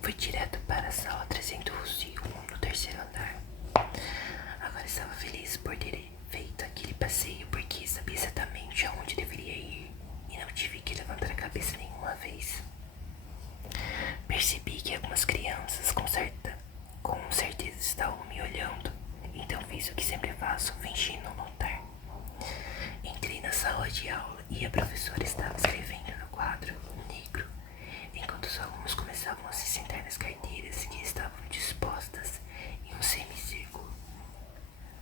Fui direto para a sala 301 no terceiro andar. Agora estava feliz por ter feito aquele passeio, porque sabia exatamente aonde deveria ir e não tive que levantar a cabeça nenhuma vez. Percebi que algumas crianças com certeza estavam me olhando, então fiz o que sempre faço, fingi não notar. Entrei na sala de aula e a professora estava escrevendo no quadro negro, enquanto os alunos começavam a se sentar nas carteiras que estavam dispostas em um semicírculo,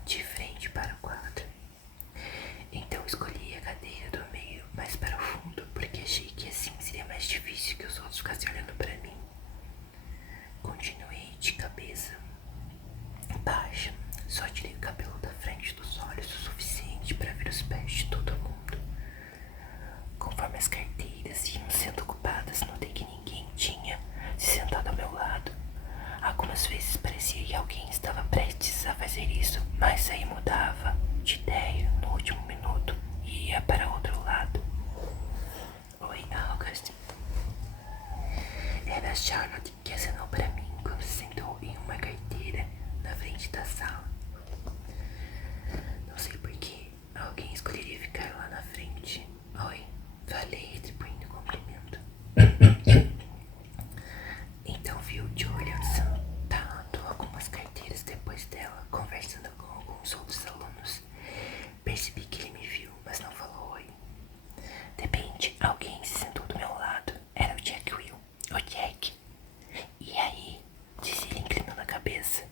de frente para o quadro. Então escolhi a cadeira do meio, mais para o fundo, porque achei que assim seria mais difícil que os outros ficassem olhando para mim. Continuei de cabeça baixa, só tirei o cabelo da frente dos olhos o suficiente para ver os pés de todo mundo. Conforme as carteiras iam sendo ocupadas, notei que ninguém tinha se sentado ao meu lado. Algumas vezes parecia que alguém estava prestes a fazer isso, mas aí mudava de ideia no último minuto e ia para outro lado. Oi, August. Era a Charlotte que acenou para mim quando se sentou em uma carteira na frente da sala. Não sei por que alguém escolheria ficar lá na frente. Oi, falei, retribuindo o cumprimento. Então vi o Julian sentado algumas carteiras depois dela, conversando com alguns outros alunos. Percebi que ele me viu, mas não falou oi. De repente, alguém se sentou do meu lado. Era o Jack Will. O Jack. E aí? Disse ele inclinando a cabeça.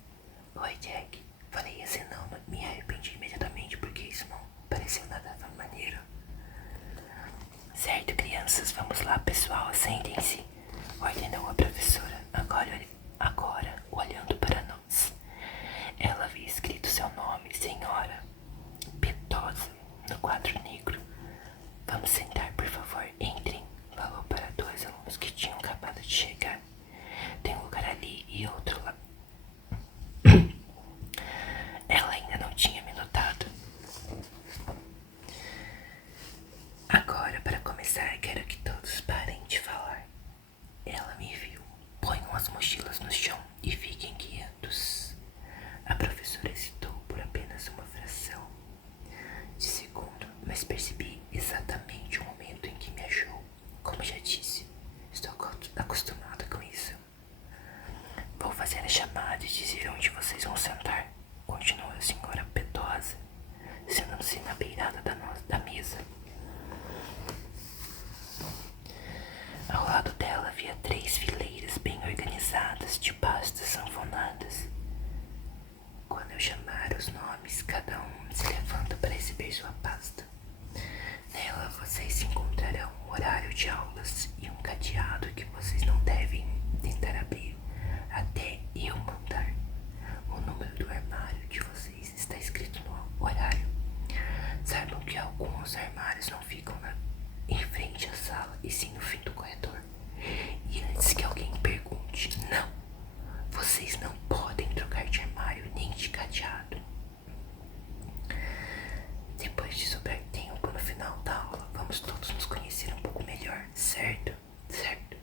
Oi, Jack. Falei assim, não, me arrependi imediatamente porque isso não pareceu nada maneiro. Certo, crianças, vamos lá, pessoal, sentem-se, ordenou a professora, agora olhando para nós. Ela havia escrito seu nome, senhora Petosa, no quadro negro. Vamos sentar, por favor, entrem, falou para dois alunos que tinham acabado de chegar. Tem um lugar ali e outro lá. Ela ainda não tinha me notado. Agora, para começar, quero que todos parem de falar. Ela me viu. Ponham as mochilas no chão e fiquem quietos. A professora hesitou por apenas uma fração de segundo, mas percebi exatamente o momento em que me achou. Como já disse, estou acostumada com isso. Vou fazer a chamada e dizer onde vocês vão sentar, continuou a senhora Petosa, sentando-se na beirada da mesa. Ao lado dela havia 3 fileiras bem organizadas de pastas sanfonadas. Quando eu chamar os nomes, cada um se levanta para receber sua pasta. Nela vocês encontrarão um horário de aulas e um cadeado que vocês não devem tentar abrir até eu mandar. O número do armário de vocês está escrito no horário. Saibam que alguns armários não ficam em frente à sala e sim no fim do corredor. E antes que alguém pergunte, não, vocês não podem trocar de armário nem de cadeado. Depois de sobrar tempo no final da aula, vamos todos nos conhecer um pouco melhor, certo? Certo.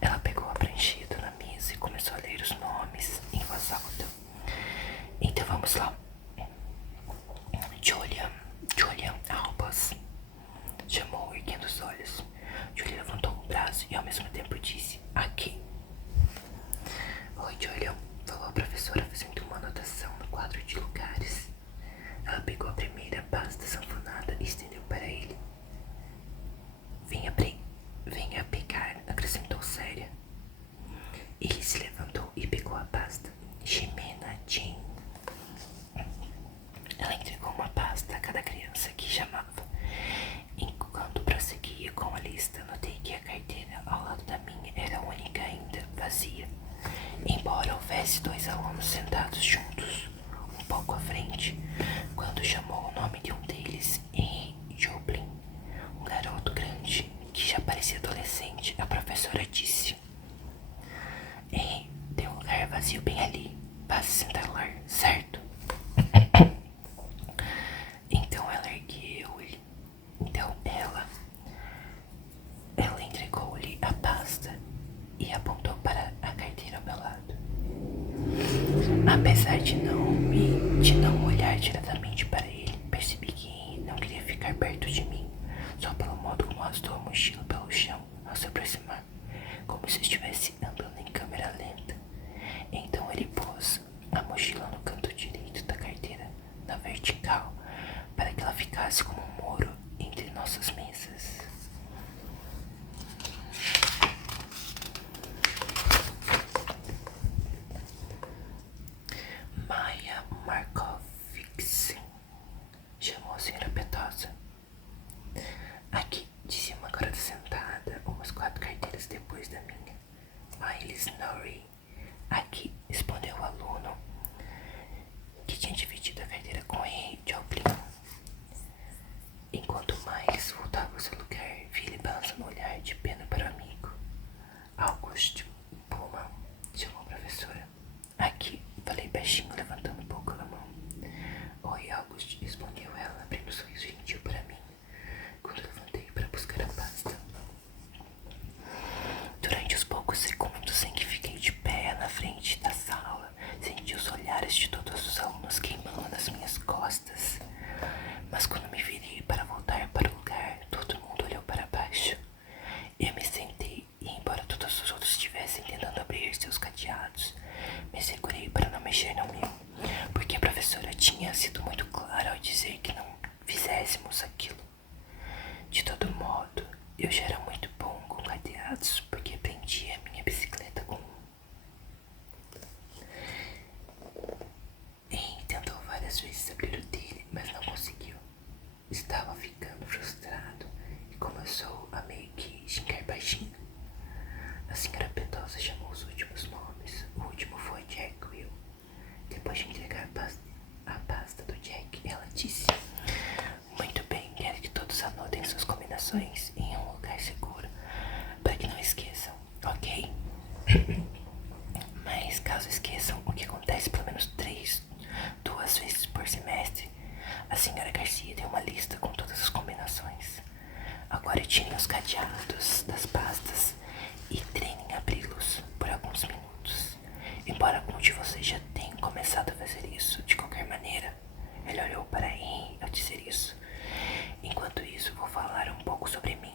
Ela pegou a prancheta na mesa e começou a ler os nomes em voz alta. Então vamos lá. Julian Albas, chamou erguendo os olhos. Julian levantou o braço e ao mesmo tempo disse, aqui. Oi, Julian, falou a professora fazendo uma anotação no quadro de lugares. Ela pegou a primeira pasta sanfonada e estendeu para ele. Venha pegar, acrescentou séria. Ele se levantou e pegou a pasta. Ximena Jean. Ela entregou uma pasta a cada criança que chamava. Enquanto prosseguia com a lista, notei que a carteira ao lado da minha era a única ainda vazia. Embora houvesse 2 alunos sentados juntos, um pouco à frente, quando chamou o nome de um deles, Henry Joplin, um garoto grande que já parecia adolescente, a professora disse: Henry, tem um lugar vazio bem ali, vá se sentar lá, certo? Então ela entregou-lhe a pasta e apontou para a carteira ao meu Apesar de não olhar diretamente para ele, percebi que não queria ficar perto de mim, só pelo modo como arrastou a mochila pelo chão ao se aproximar, como se estivesse andando em câmera lenta. Então ele pôs a mochila no canto direito da carteira, na vertical, para que ela ficasse como um muro entre nossas mesas. Maia Markovics, chamou a senhora Petosa. Aqui, disse uma garota sentada, umas 4 carteiras depois da minha. Miles Norrie. Aqui, respondeu o aluno, que tinha dividido a carteira com Henry Joplin. Enquanto Miles voltava ao seu lugar, vi ele balançando um olhar de pena para o amigo. August Pullman, chamou a professora. Aqui, falei baixinho, levantando um pouco a mão. Oi, August, respondeu ela, abrindo um sorriso gentil para mim, quando levantei para buscar a pasta. Durante os poucos segundos em que fiquei de pé na frente da sala, senti os olhares de todos os alunos queimando nas minhas costas. Mas quando me virei para voltar para o lugar, todo mundo olhou para baixo. Eu me sentei e, embora todos os outros estivessem tentando abrir seus cadeados, me segurei para não mexer no meu, porque a professora tinha sido muito clara ao dizer que não fizéssemos aquilo. De todo modo, eu já era muito bom com cadeados, porque prendi a minha bicicleta com um. E tentou várias vezes abrir o dele, mas não conseguiu. Estava ficando frustrado e começou a meio que xingar baixinho. A senhora Petosa chamou os últimos nomes. O último foi Jack Will. Depois de entregar a pasta do Jack, ela disse: muito bem, quero que todos anotem suas combinações em um lugar seguro, para que não esqueçam, ok? Mas caso esqueçam, o que acontece pelo menos 2 vezes por semestre, a senhora Garcia deu uma lista com todas as combinações. Agora tirem os cadeados das pastas e treinem a abri-los por alguns minutos. Embora alguns de vocês já tenham começado a fazer isso, de qualquer maneira, ele olhou para Henry ao dizer isso. Enquanto isso, vou falar um pouco sobre mim,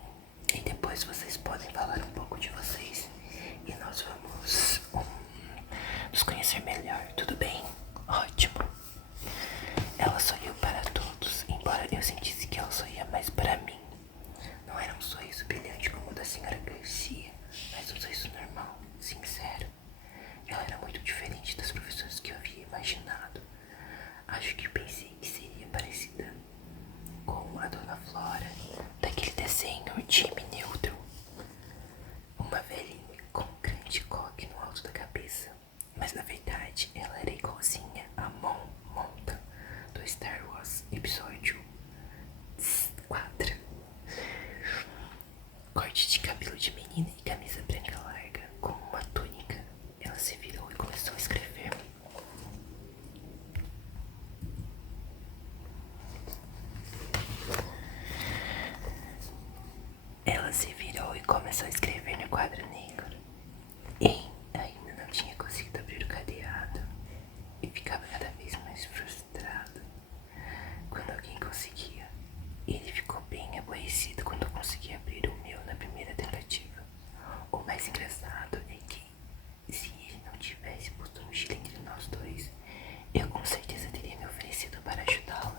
e depois vocês podem falar um pouco de vocês, e nós vamos nos conhecer melhor, tudo bem? Ótimo. Ela sorriu para todos, embora eu sentisse que ela sorria mais para mim. Não era um sorriso brilhante como o da senhora Garcia, mas um sorriso normal, sincero. Ela era muito diferente das professoras que eu havia imaginado. Acho que pensei que seria parecida com a Dona Flora, daquele desenho Jimmy Neutron. Uma velhinha com um grande coque no alto da cabeça. Mas na verdade ela era igualzinha a Mon Monta do Star Wars Episódio 4. Corte de cabelo de menina e camisa branca larga com uma túnica. Ela se virou e começou a escrever. No quadro negro. E ainda não tinha conseguido abrir o cadeado e ficava cada vez mais frustrado quando alguém conseguia. Ele ficou bem aborrecido quando eu consegui abrir o meu na primeira tentativa. O mais engraçado é que, se ele não tivesse posto a mochila entre nós dois, eu com certeza teria me oferecido para ajudá-lo.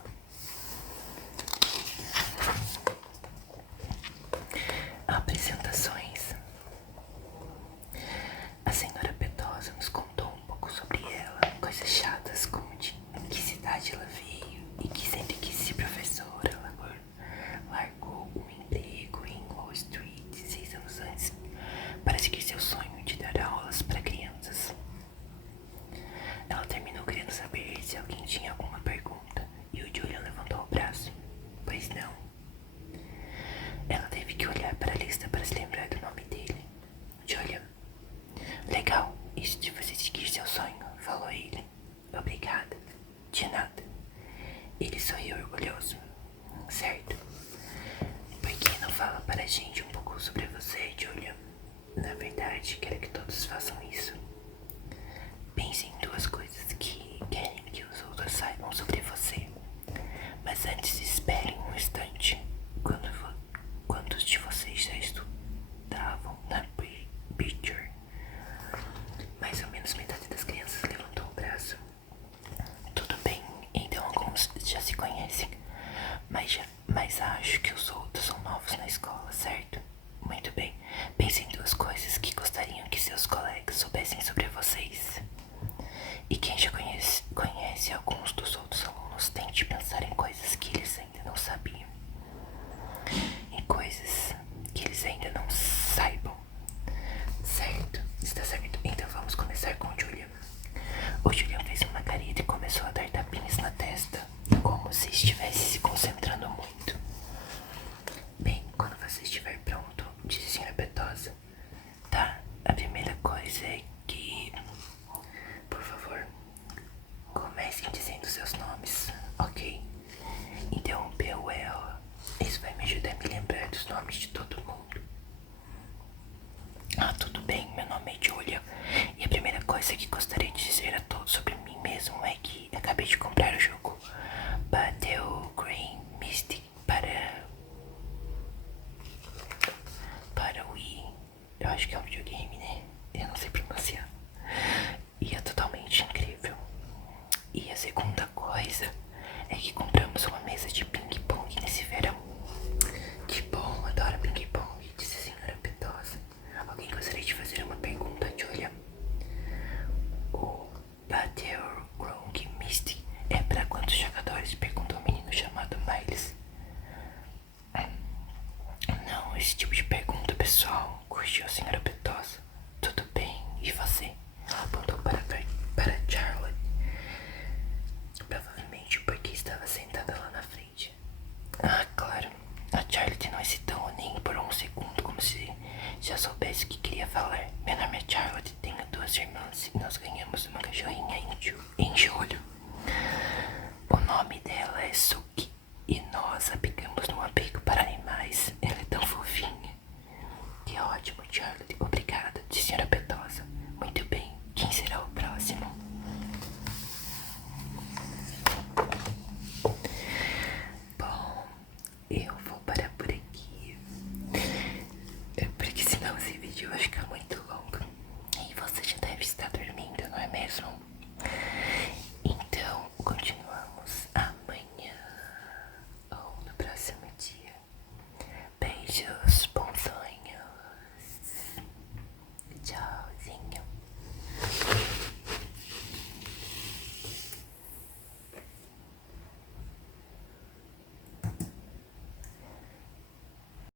Apresentações. A senhora Petosa nos contou um pouco sobre ela, coisas chatas como de que cidade ela veio e que sempre quis ser professora. Ela largou um emprego em Wall Street 6 anos antes para seguir seu sonho de dar aulas para crianças. Ela terminou querendo saber se alguém tinha alguma pergunta e o Julian levantou o braço. Pois não. Ela teve que olhar para a lista para se lembrar do nome dele. Julian. Legal, isso de você seguir seu sonho, falou ele. Obrigada. De nada. Ele sorriu orgulhoso. Certo. Por que não fala para a gente um pouco sobre você, Julian? Na verdade, quero que todos façam isso. Pense em duas coisas que Vocês acham que os outros são novos na escola, certo? Muito bem. Pense em duas coisas que gostariam que seus colegas soubessem sobre vocês. E quem já conhece alguns dos outros alunos, tente pensar em coisas que eles ainda não sabiam. Em coisas que eles ainda não saibam. Certo? Está certo. Então vamos começar com o Julian. O Julian fez uma careta e começou a dar tapinhas na testa, como se estivesse se concentrando muito. Bem, quando você estiver pronto, disse a senhora Petosa. Tá, a primeira coisa é que, por favor, comecem dizendo seus nomes, ok? Interrompeu ela. Isso vai me ajudar a me lembrar dos nomes de todo mundo. Ah, tudo bem, meu nome é Julia. E a primeira coisa que gostaria de dizer a todos sobre mim mesmo é que acabei de comprar o jogo Battle Green Mystic para o Wii. Eu acho que é um videogame, né? Eu não sei pronunciar. E é totalmente incrível. E a segunda coisa é que compramos uma mesa de ping-pong nesse verão. Que bom, adoro ping-pong, disse a senhora Petosa. Alguém gostaria de fazer uma pergunta, Julia? O Battleground Mystic é para quantos jogadores? Perguntou o menino chamado Miles. Não, esse tipo de pergunta, pessoal, curtiu a senhora Petosa. Tudo bem, e você? Ela apontou para Charlotte. Provavelmente porque estava sentada lá na frente. Ah, claro. A Charlotte não hesitou nem por um segundo, como se já soubesse o que queria falar. Meu nome é Charlotte, tenho duas irmãs e nós ganhamos uma cachorrinha em julho. O nome dela é Suki e nós a pegamos num abrigo para animais. Ela é tão fofinha. Que ótimo, Charlotte. Obrigada, senhora Petosa. Muito bem, quem será o próximo?